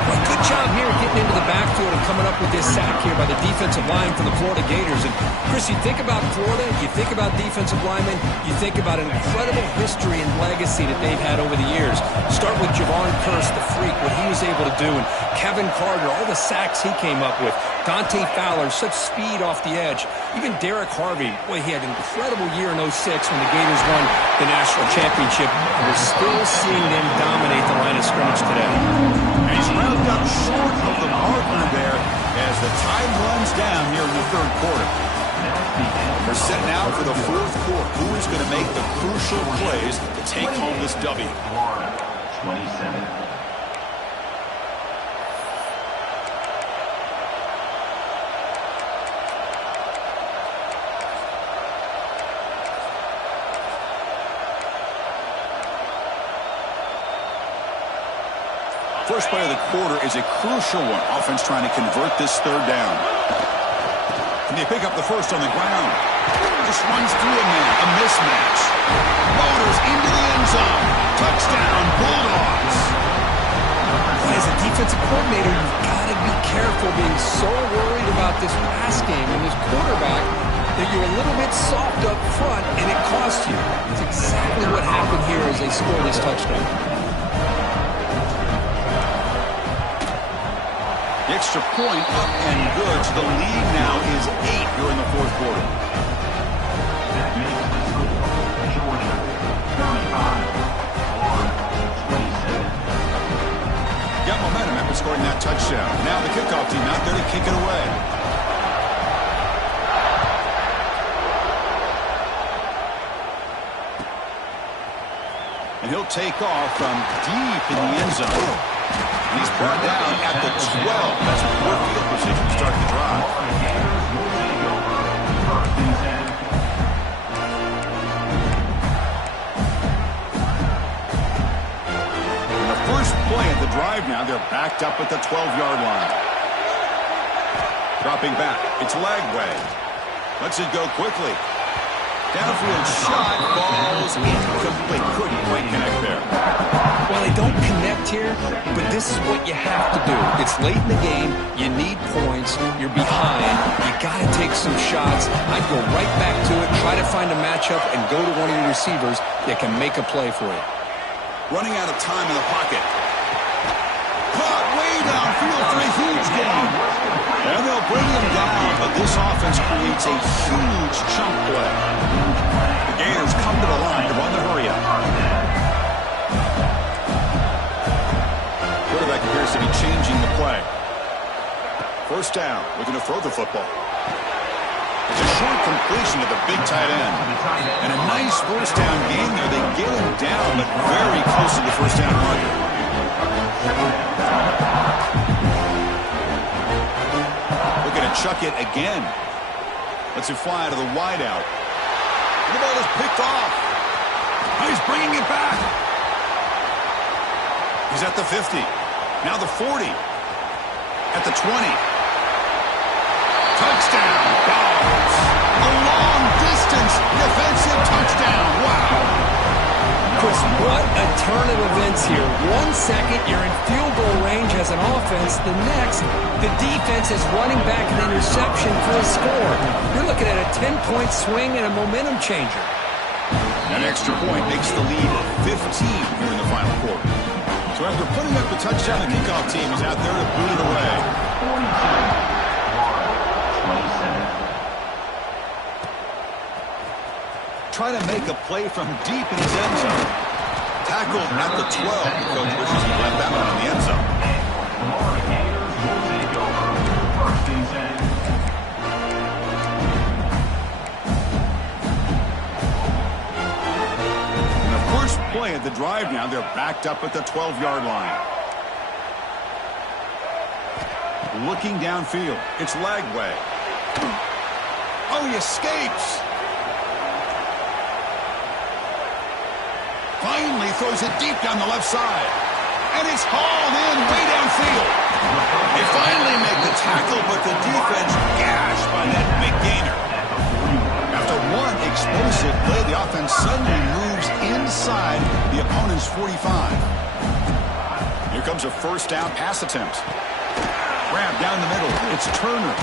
Well, good job here getting into the backfield and coming up with this sack here by the defensive line for the Florida Gators. And, Chris, you think about Florida, you think about defensive linemen, you think about an incredible history and legacy that they've had over the years. Start with Javon Kearse, the freak, what he was able to do, and Kevin Carter, all the sacks he came up with. Dante Fowler, such speed off the edge. Even Derek Harvey, boy, he had an incredible year in 06 when the Gators won the national championship. And we're still seeing them dominate the line of scrimmage today. And he's rounded up short of the marker there as the tide runs down here in the third quarter. We're set now for the fourth quarter. Who is going to make the crucial plays to take home this W? Florida, 27. First play of the quarter is a crucial one. Offense trying to convert this third down. And they pick up the first on the ground. Just runs through a man. A mismatch. Motors into the end zone. Touchdown, Bulldogs. As a defensive coordinator, you've got to be careful being so worried about this pass game and this quarterback that you're a little bit soft up front and it costs you. It's exactly what happened here as they score this touchdown. The extra point up and good. So the lead now is 8 here in the fourth quarter. That makes the score Georgia 35, Florida 27. Got momentum after scoring that touchdown. Now the kickoff team out there to kick it away. And he'll take off from deep in the end zone. And he's brought down at the 12. That's a poor field position to start the drive. And the first play of the drive now, they're backed up at the 12-yard line. Dropping back. It's Lagway. Lets it go quickly. Downfield shot. Ball's incomplete. Couldn't quite connect there. Well, they don't connect here, but this is what you have to do. It's late in the game. You need points. You're behind. You got to take some shots. I'd go right back to it, try to find a matchup, and go to one of your receivers that can make a play for you. Running out of time in the pocket. Caught way downfield for a huge gain. And they'll bring him down, but this offense creates a huge chunk play. The Gators come to the line to run the hurry up. Quarterback appears to be changing the play. First down, looking to throw the football. It's a short completion to the big tight end. And a nice first down gain there. They get him down, but very close to the first down marker. Looking to chuck it again. Lets it fly to the wideout. The ball is picked off. He's bringing it back. He's at the 50. Now the 40. At the 20. Touchdown. Dogs. A long distance defensive touchdown. Wow. Chris, what a turn of events here. 1 second, you're in field goal range as an offense. The next, the defense is running back an interception for a score. You're looking at a 10-point swing and a momentum changer. An extra point makes the lead 15 here in the final quarter. So after putting up the touchdown, the kickoff team is out there to boot it away. 27. Try to make a play from deep in his end zone. Tackled at the 12. The coach wishes he left that one in the end zone. Florida Gators will take over. First and 10. In the first play of the drive now, they're backed up at the 12-yard line. Looking downfield. It's Lagway. Oh, he escapes. Finally throws it deep down the left side. And it's hauled in way downfield. They finally make the tackle, but the defense gashed by that big gainer. After one explosive play. The offense suddenly moves inside the opponent's 45. Here comes a first down pass attempt. Grab down the middle. It's Turner.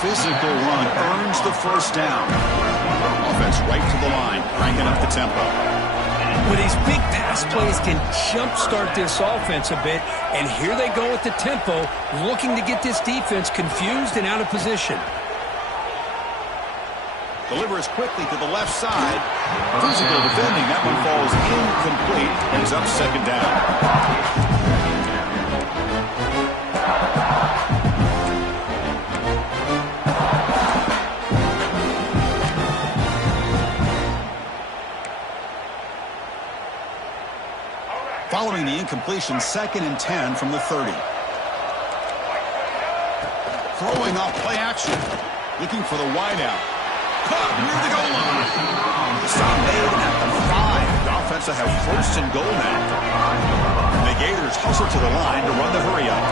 Physical run earns the first down. Offense right to the line, cranking up the tempo. Well, these big pass plays can jumpstart this offense a bit, and here they go with the tempo, looking to get this defense confused and out of position. Delivers quickly to the left side. Physical defending. That one falls incomplete. Brings up second down. Following the incompletion, 2nd and 10 from the 30. Throwing off play action. Looking for the wideout. Caught near the goal line. The stop made at the 5. The offense will have first and goal now. The Gators hustle to the line to run the hurry up.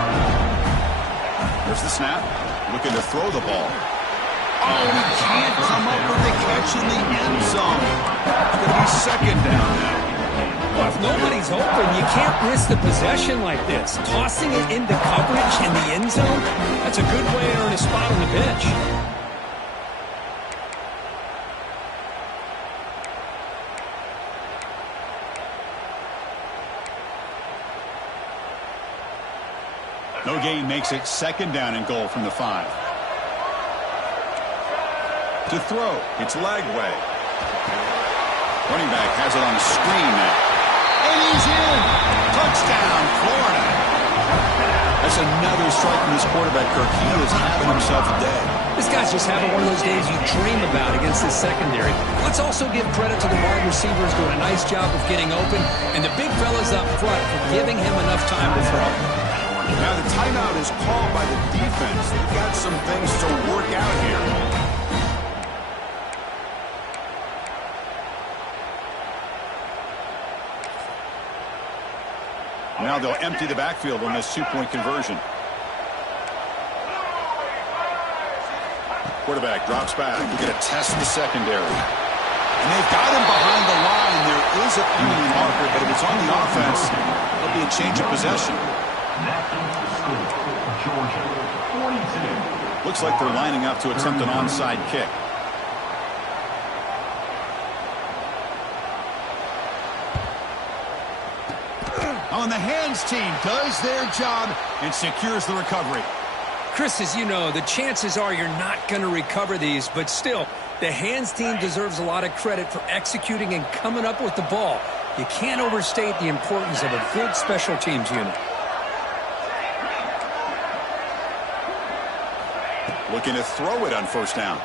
There's the snap. Looking to throw the ball. Oh, he can't come up with the catch in the end zone. It's going to be second down now. Well, if nobody's open, you can't risk the possession like this. Tossing it into coverage in the end zone, that's a good way to earn a spot on the bench. No gain makes it second down and goal from the 5. To throw, it's Lagway. Running back has it on the screen now. And he's in. Touchdown, Florida. That's another strike from this quarterback, Kirk. He is having himself a day. This guy's just having one of those days you dream about against this secondary. Let's also give credit to the wide receivers doing a nice job of getting open, and the big fellas up front for giving him enough time to throw. Now the timeout is called by the defense. They've got some things to work out here. Now they'll empty the backfield on this two-point conversion. Quarterback drops back. We're going to test the secondary. And they've got him behind the line. There is a penalty marker, but if it's on the offense, it'll be a change of possession. Looks like they're lining up to attempt an onside kick. On the hands team does their job and secures the recovery. Chris, as you know, the chances are you're not going to recover these, but still, the hands team deserves a lot of credit for executing and coming up with the ball. You can't overstate the importance of a good special teams unit. Looking to throw it on first down.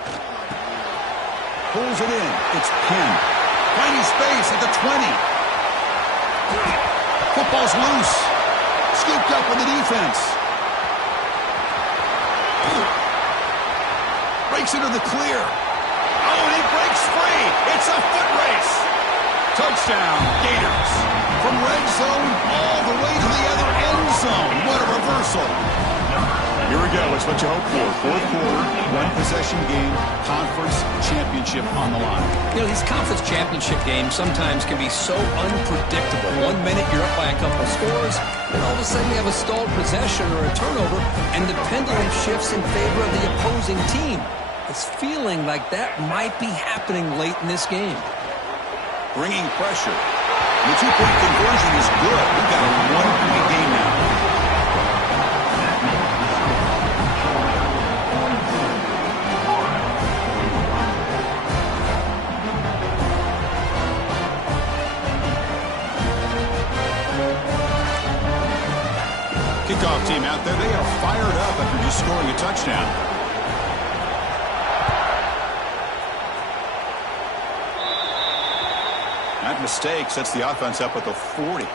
Pulls it in. It's Penn. Finding space at the 20. Football's loose. Scooped up in the defense. Breaks into the clear. Oh, and he breaks free. It's a foot race. Touchdown, Gators. From red zone all the way to the other end zone. What a reversal. Here we go. It's what you hope for. Fourth quarter, one-possession game, conference championship on the line. You know, these conference championship games sometimes can be so unpredictable. 1 minute you're up by a couple scores, and all of a sudden you have a stalled possession or a turnover, and the pendulum shifts in favor of the opposing team. It's feeling like that might be happening late in this game. Bringing pressure. The two-point conversion is good. We've got a one-point game now. Kickoff team out there, they are fired up after just scoring a touchdown. That mistake sets the offense up at the 40.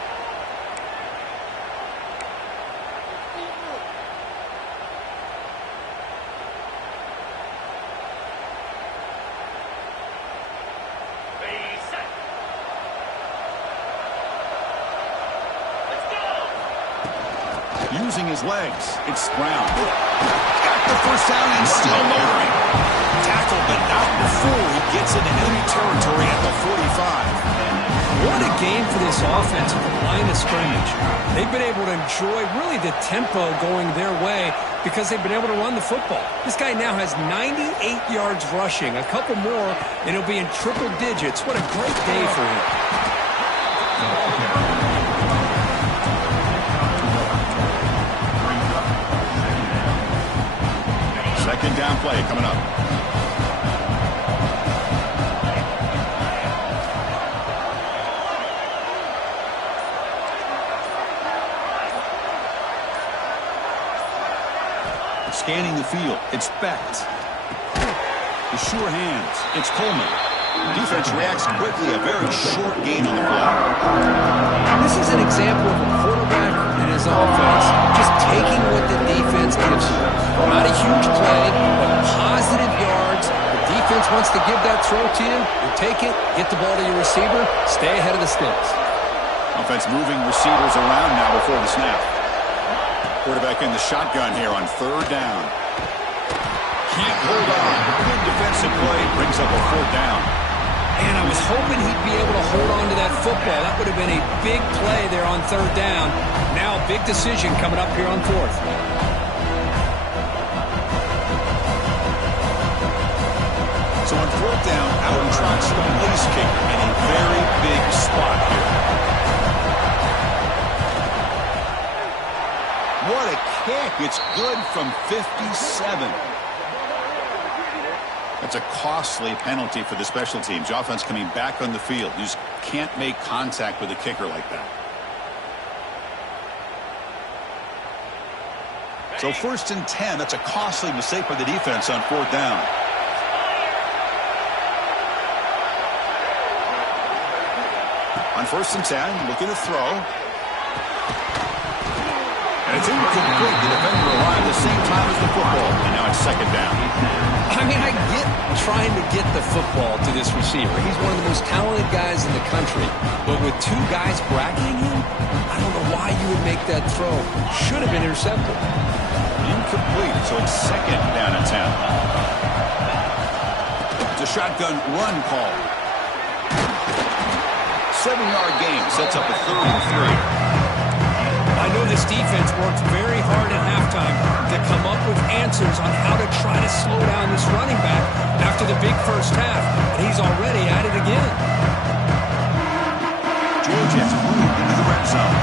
Using his legs, it's Brown. Got the first down and still motoring. tackle, but not before he gets into enemy territory at the 45. What a game for this offense at the line of scrimmage. They've been able to enjoy really the tempo going their way because they've been able to run the football. This guy now has 98 yards rushing, a couple more, and he'll be in triple digits. What a great day for him. Second down play coming up. Scanning the field, it's Becht. The sure hands, it's Coleman. Defense reacts quickly, a very short gain on the play. This is an example of a quarterback and his offense just taking what the defense gives you. Not a huge play, but positive yards. The defense wants to give that throw to you. You take it, get the ball to your receiver, stay ahead of the sticks. Offense moving receivers around now before the snap. Quarterback in the shotgun here on third down. Can't hold on. Good defensive play. Brings up a fourth down. And I was hoping he'd be able to hold on to that football. That would have been a big play there on third down. Now a big decision coming up here on fourth. So on fourth down, out trots the place kicker in a very big spot here. What a kick. It's good from 57. That's a costly penalty for the special teams. The offense coming back on the field. You just can't make contact with a kicker like that. So first and 10. That's a costly mistake for the defense on fourth down. On first and 10, looking to throw. And it's incomplete. The defender arrived at the same time as the football. And now it's second down. I mean, I get trying to get the football to this receiver. He's one of the most talented guys in the country. But with two guys bracketing him, I don't know why you would make that throw. Should have been intercepted. Incomplete. So it's second down and 10. It's a shotgun run call. 7-yard gain sets up a 3rd and 3. I know this defense worked very hard at halftime to come up with answers on how to try to slow down this running back after the big first half. And he's already at it again. Georgia has moved into the red zone.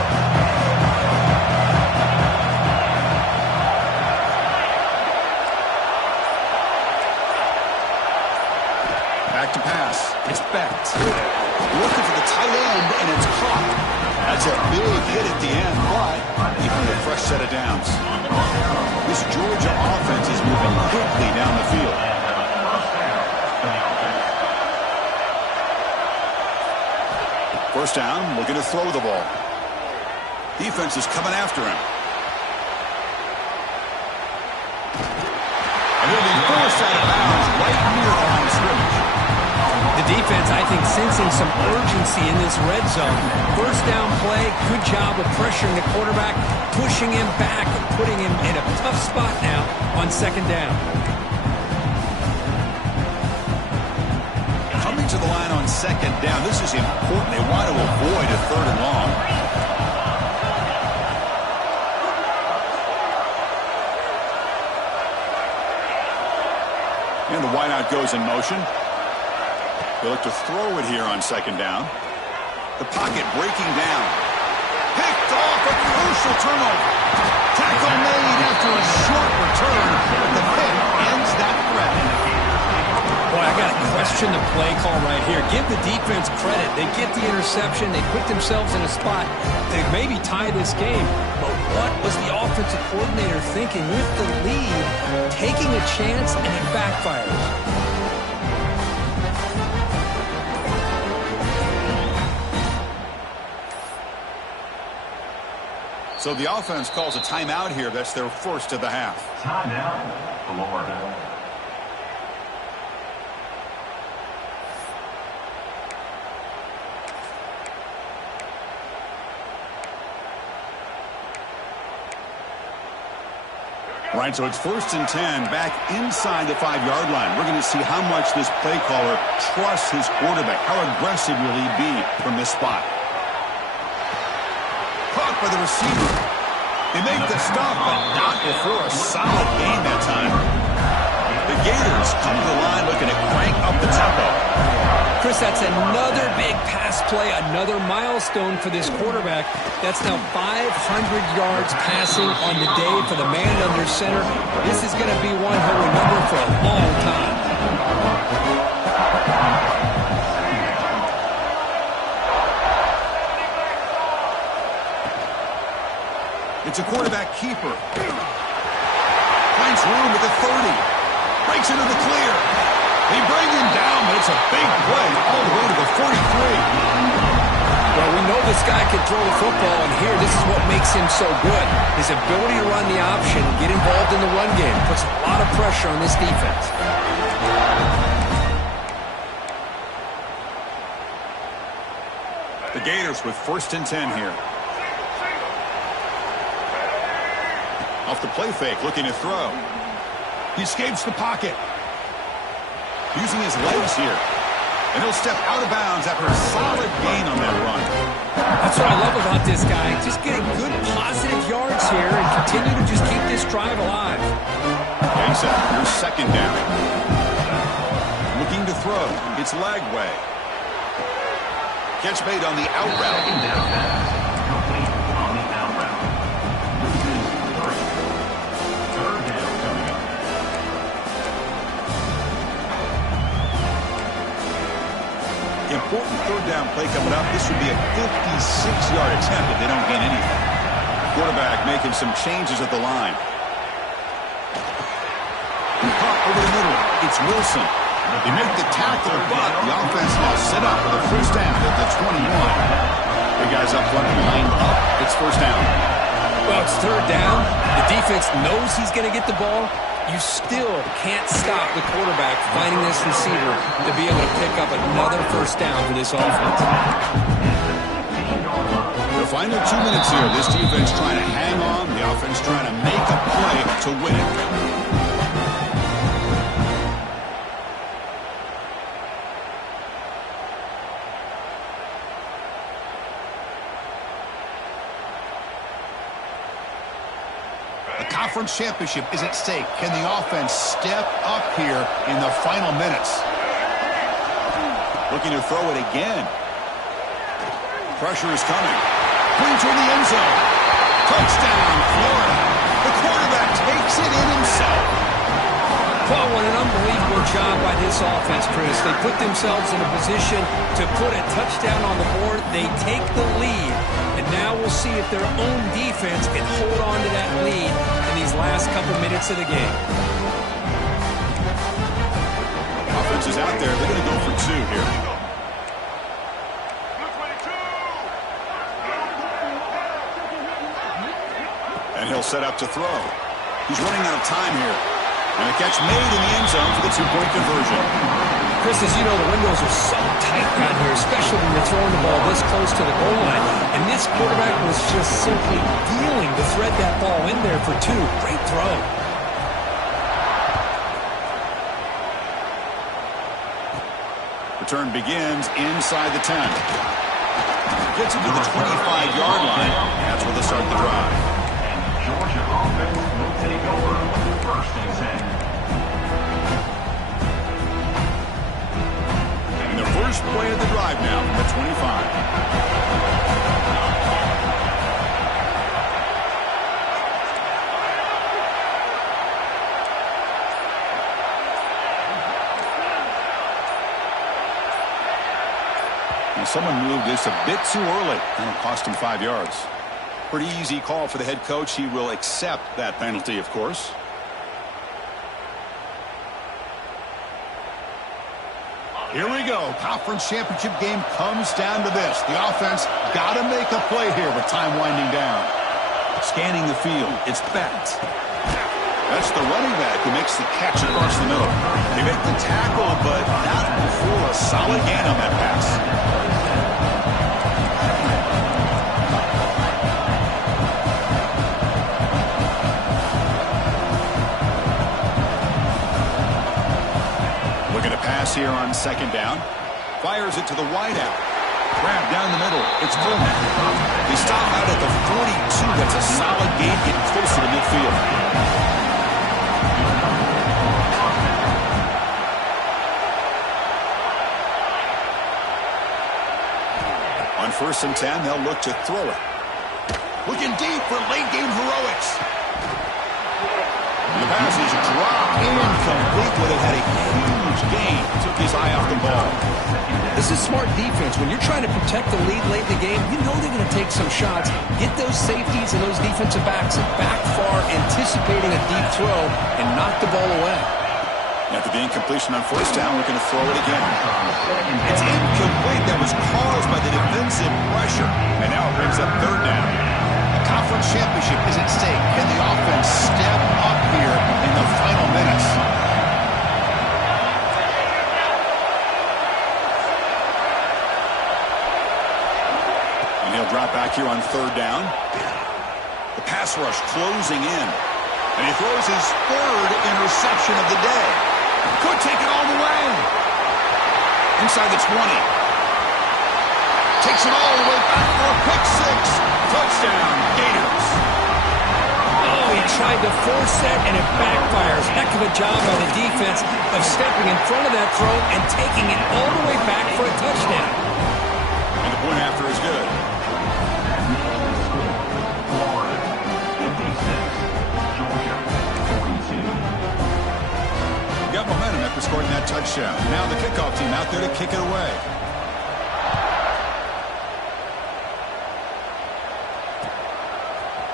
Back to pass. It's Becht. Looking for the tight end, and it's caught. That's a big hit at the end, but even a fresh set of downs. This Georgia offense is moving quickly down the field. First down, looking to throw the ball. Defense is coming after him. And he'll be forced out of bounds right near the line of scrimmage. The defense, I think, sensing some urgency in this red zone. First down play, good job of pressuring the quarterback, pushing him back and putting him in a tough spot now on second down. Coming to the line on second down, this is important. They want to avoid a 3rd and long. And the wideout goes in motion. They look to throw it here on second down. The pocket breaking down. Picked off, a crucial turnover. Tackle made after a short return, but the pick ends that threat. Boy, I got to question the play call right here. Give the defense credit. They get the interception. They put themselves in a spot to maybe tie this game. But what was the offensive coordinator thinking with the lead, taking a chance, and it backfires? So the offense calls a timeout here. That's their first of the half. Timeout, Florida. Right, so it's 1st and 10 back inside the 5-yard line. We're going to see how much this play caller trusts his quarterback. How aggressive will he be from this spot? Caught by the receiver. They make the stop, but not before a solid gain that time. The Gators come to the line looking to crank up the tempo. Chris, that's another big pass play, another milestone for this quarterback. That's now 500 yards passing on the day for the man under center. This is going to be one he'll remember for a long time. It's a quarterback keeper. Finds room at the 30. Breaks into the clear. They bring him down, but it's a big play all the way to the 43. Well, we know this guy can throw the football, and here, this is what makes him so good. His ability to run the option, get involved in the run game, puts a lot of pressure on this defense. The Gators with 1st and 10 here. Off the play fake, looking to throw. He escapes the pocket. Using his legs here. And he'll step out of bounds after a solid gain on that run. That's what I love about this guy. Just getting good positive yards here and continue to just keep this drive alive. Takes up. Here's 2nd down. Looking to throw. It's Lagway. Catch made on the out route. Complete on the out route. This is 3rd down coming up. Important 3rd down play coming up. This would be a 56-yard attempt if they don't gain anything. Quarterback making some changes at the line. Caught over the middle. It's Wilson. They make the tackle, but the offense now set up for the 1st down at the 21. The guys up front lined up. It's 1st down. Well, it's 3rd down. The defense knows he's going to get the ball. You still can't stop the quarterback finding this receiver to be able to pick up another 1st down for this offense. The final 2 minutes here. This defense trying to hang on. The offense trying to make a play to win it. Conference championship is at stake. Can the offense step up here in the final minutes? Looking to throw it again. Pressure is coming. Brings her in the end zone. Touchdown, Florida. The quarterback takes it in himself. Well, what an unbelievable job by this offense, Chris. They put themselves in a position to put a touchdown on the board. They take the lead. And now we'll see if their own defense can hold on to that lead in these last couple minutes of the game. Offense is out there. They're going to go for 2 here. And he'll set up to throw. He's running out of time here. And a catch made in the end zone for the 2-point conversion. Chris, as you know, the windows are so tight down here, especially when you're throwing the ball this close to the goal line. And this quarterback was just simply dealing to thread that ball in there for 2. Great throw. Return begins inside the 10. Gets it to the 25-yard line. That's where they'll start the drive. And the Georgia offense will take over 1st and 10. And the first play of the drive now from the 25. Someone moved this a bit too early. That'll cost him 5 yards. Pretty easy call for the head coach. He will accept that penalty, of course. Here we go. Conference championship game comes down to this. The offense got to make a play here with time winding down. Scanning the field. It's Bett. That's the running back who makes the catch across the middle. They make the tackle, but not before a solid gain on that pass. second down. Fires it to the wideout. Grab down the middle. It's Coleman. They stop out at the 42. That's a solid gain, getting closer to midfield. On 1st and 10, they'll look to throw it. Looking deep for late-game heroics. The pass is dropped incomplete, but it had a huge gain. Took his eye off the ball. This is smart defense. When you're trying to protect the lead late in the game, you know they're going to take some shots. Get those safeties and those defensive backs back far, anticipating a deep throw, and knock the ball away. After the incompletion on 1st down, we're going to throw it again. It's incomplete. That was caused by the defensive pressure. And now it brings up 3rd down. The conference championship is at stake. Can the offense step up here in the final minutes? And he'll drop back here on 3rd down. The pass rush closing in. And he throws his 3rd interception of the day. Could take it all the way. Inside the 20. Takes it all the way back for a pick 6. Touchdown, Gators. Oh, he tried to force that, and it backfires. Heck of a job by the defense of stepping in front of that throw and taking it all the way back for a touchdown. And the point after is good. Got momentum after scoring that touchdown. Now the kickoff team out there to kick it away.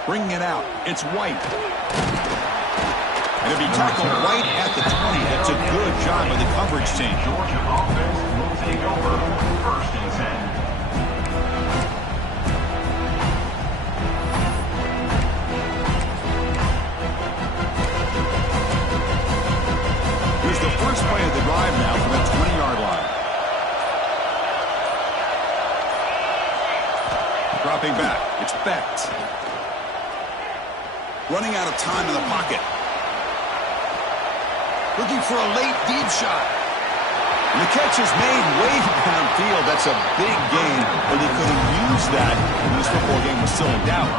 Bringing it out. It's White. And it'll be tackled right at the 20. That's a good job by the coverage team. Georgia offense will take over 1st and 10. Here's the first play of the drive now from the 20-yard line. Dropping back. It's Becht. Running out of time in the pocket. Looking for a late deep shot. And the catch is made way downfield. That's a big gain, but they could have used that when this football game was still in doubt.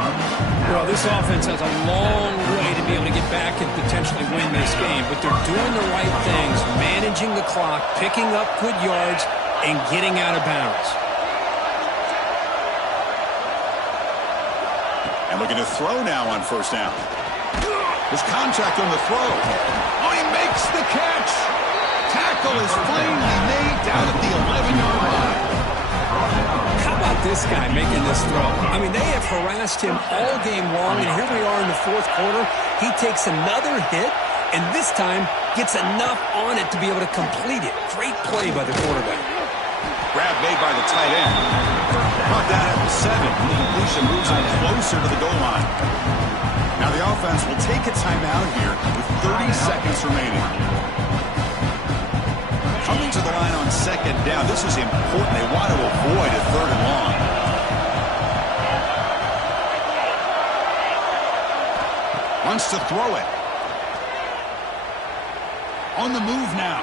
Well, this offense has a long way to be able to get back and potentially win this game, but they're doing the right things, managing the clock, picking up good yards, and getting out of bounds. And looking to throw now on 1st down. There's contact on the throw. Oh, he makes the catch. Tackle is finally made down at the 11-yard line. How about this guy making this throw? I mean, they have harassed him all game long, and here we are in the 4th quarter. He takes another hit, and this time gets enough on it to be able to complete it. Great play by the quarterback. Grab made by the tight end. Brought down at the 7. The completion moves him closer to the goal line. Now the offense will take a timeout here with 30 seconds remaining. Coming to the line on 2nd down. This is important. They want to avoid a 3rd and long. Wants to throw it. On the move now.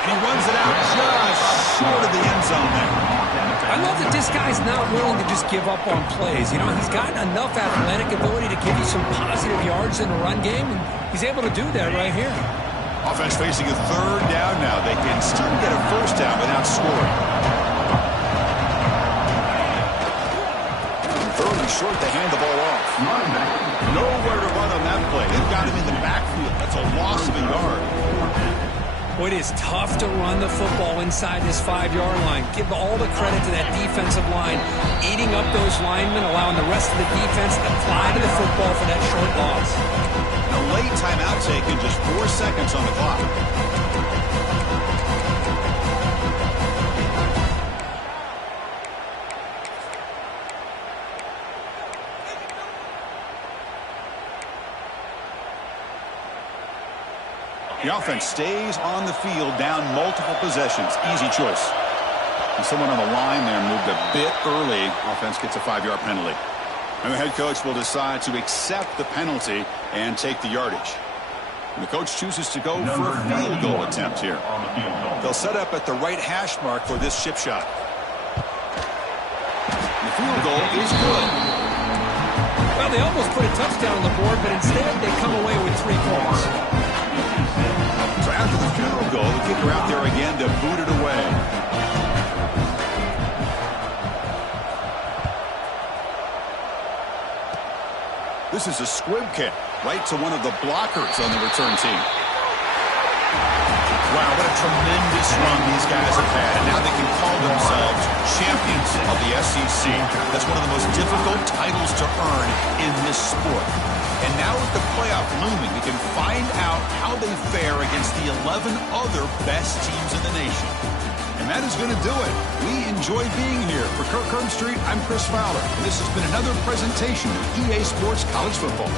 And he runs it out just short of the end zone there. I love that this guy's not willing to just give up on plays. You know, he's got enough athletic ability to give you some positive yards in the run game, and he's able to do that right here. Offense facing a 3rd down now. They can still get a 1st down without scoring. 3rd and short, they hand the ball off. Nowhere to run on that play. They've got him in the backfield. That's a loss of a yard. Well, it is tough to run the football inside this 5-yard line. Give all the credit to that defensive line, eating up those linemen, allowing the rest of the defense to fly to the football for that short loss. A late timeout taken, just 4 seconds on the clock. The offense stays on the field, down multiple possessions. Easy choice. And someone on the line there moved a bit early. Offense gets a 5-yard penalty. And the head coach will decide to accept the penalty and take the yardage. The coach chooses to go for a field goal attempt here. On the field goal. They'll set up at the right hash mark for this chip shot. The field goal is good. Well, they almost put a touchdown on the board, but instead they come away with 3 points. So after the field goal, the kicker out there again to boot it away. This is a squib kick right to one of the blockers on the return team. Wow, what a tremendous run these guys have had. And now they can call themselves champions of the SEC. That's one of the most difficult titles to earn in this sport. And now with the playoff looming, we can find out how they fare against the 11 other best teams in the nation. And that is going to do it. We enjoy being here. For Kirk Street, I'm Chris Fowler. And this has been another presentation of EA Sports College Football.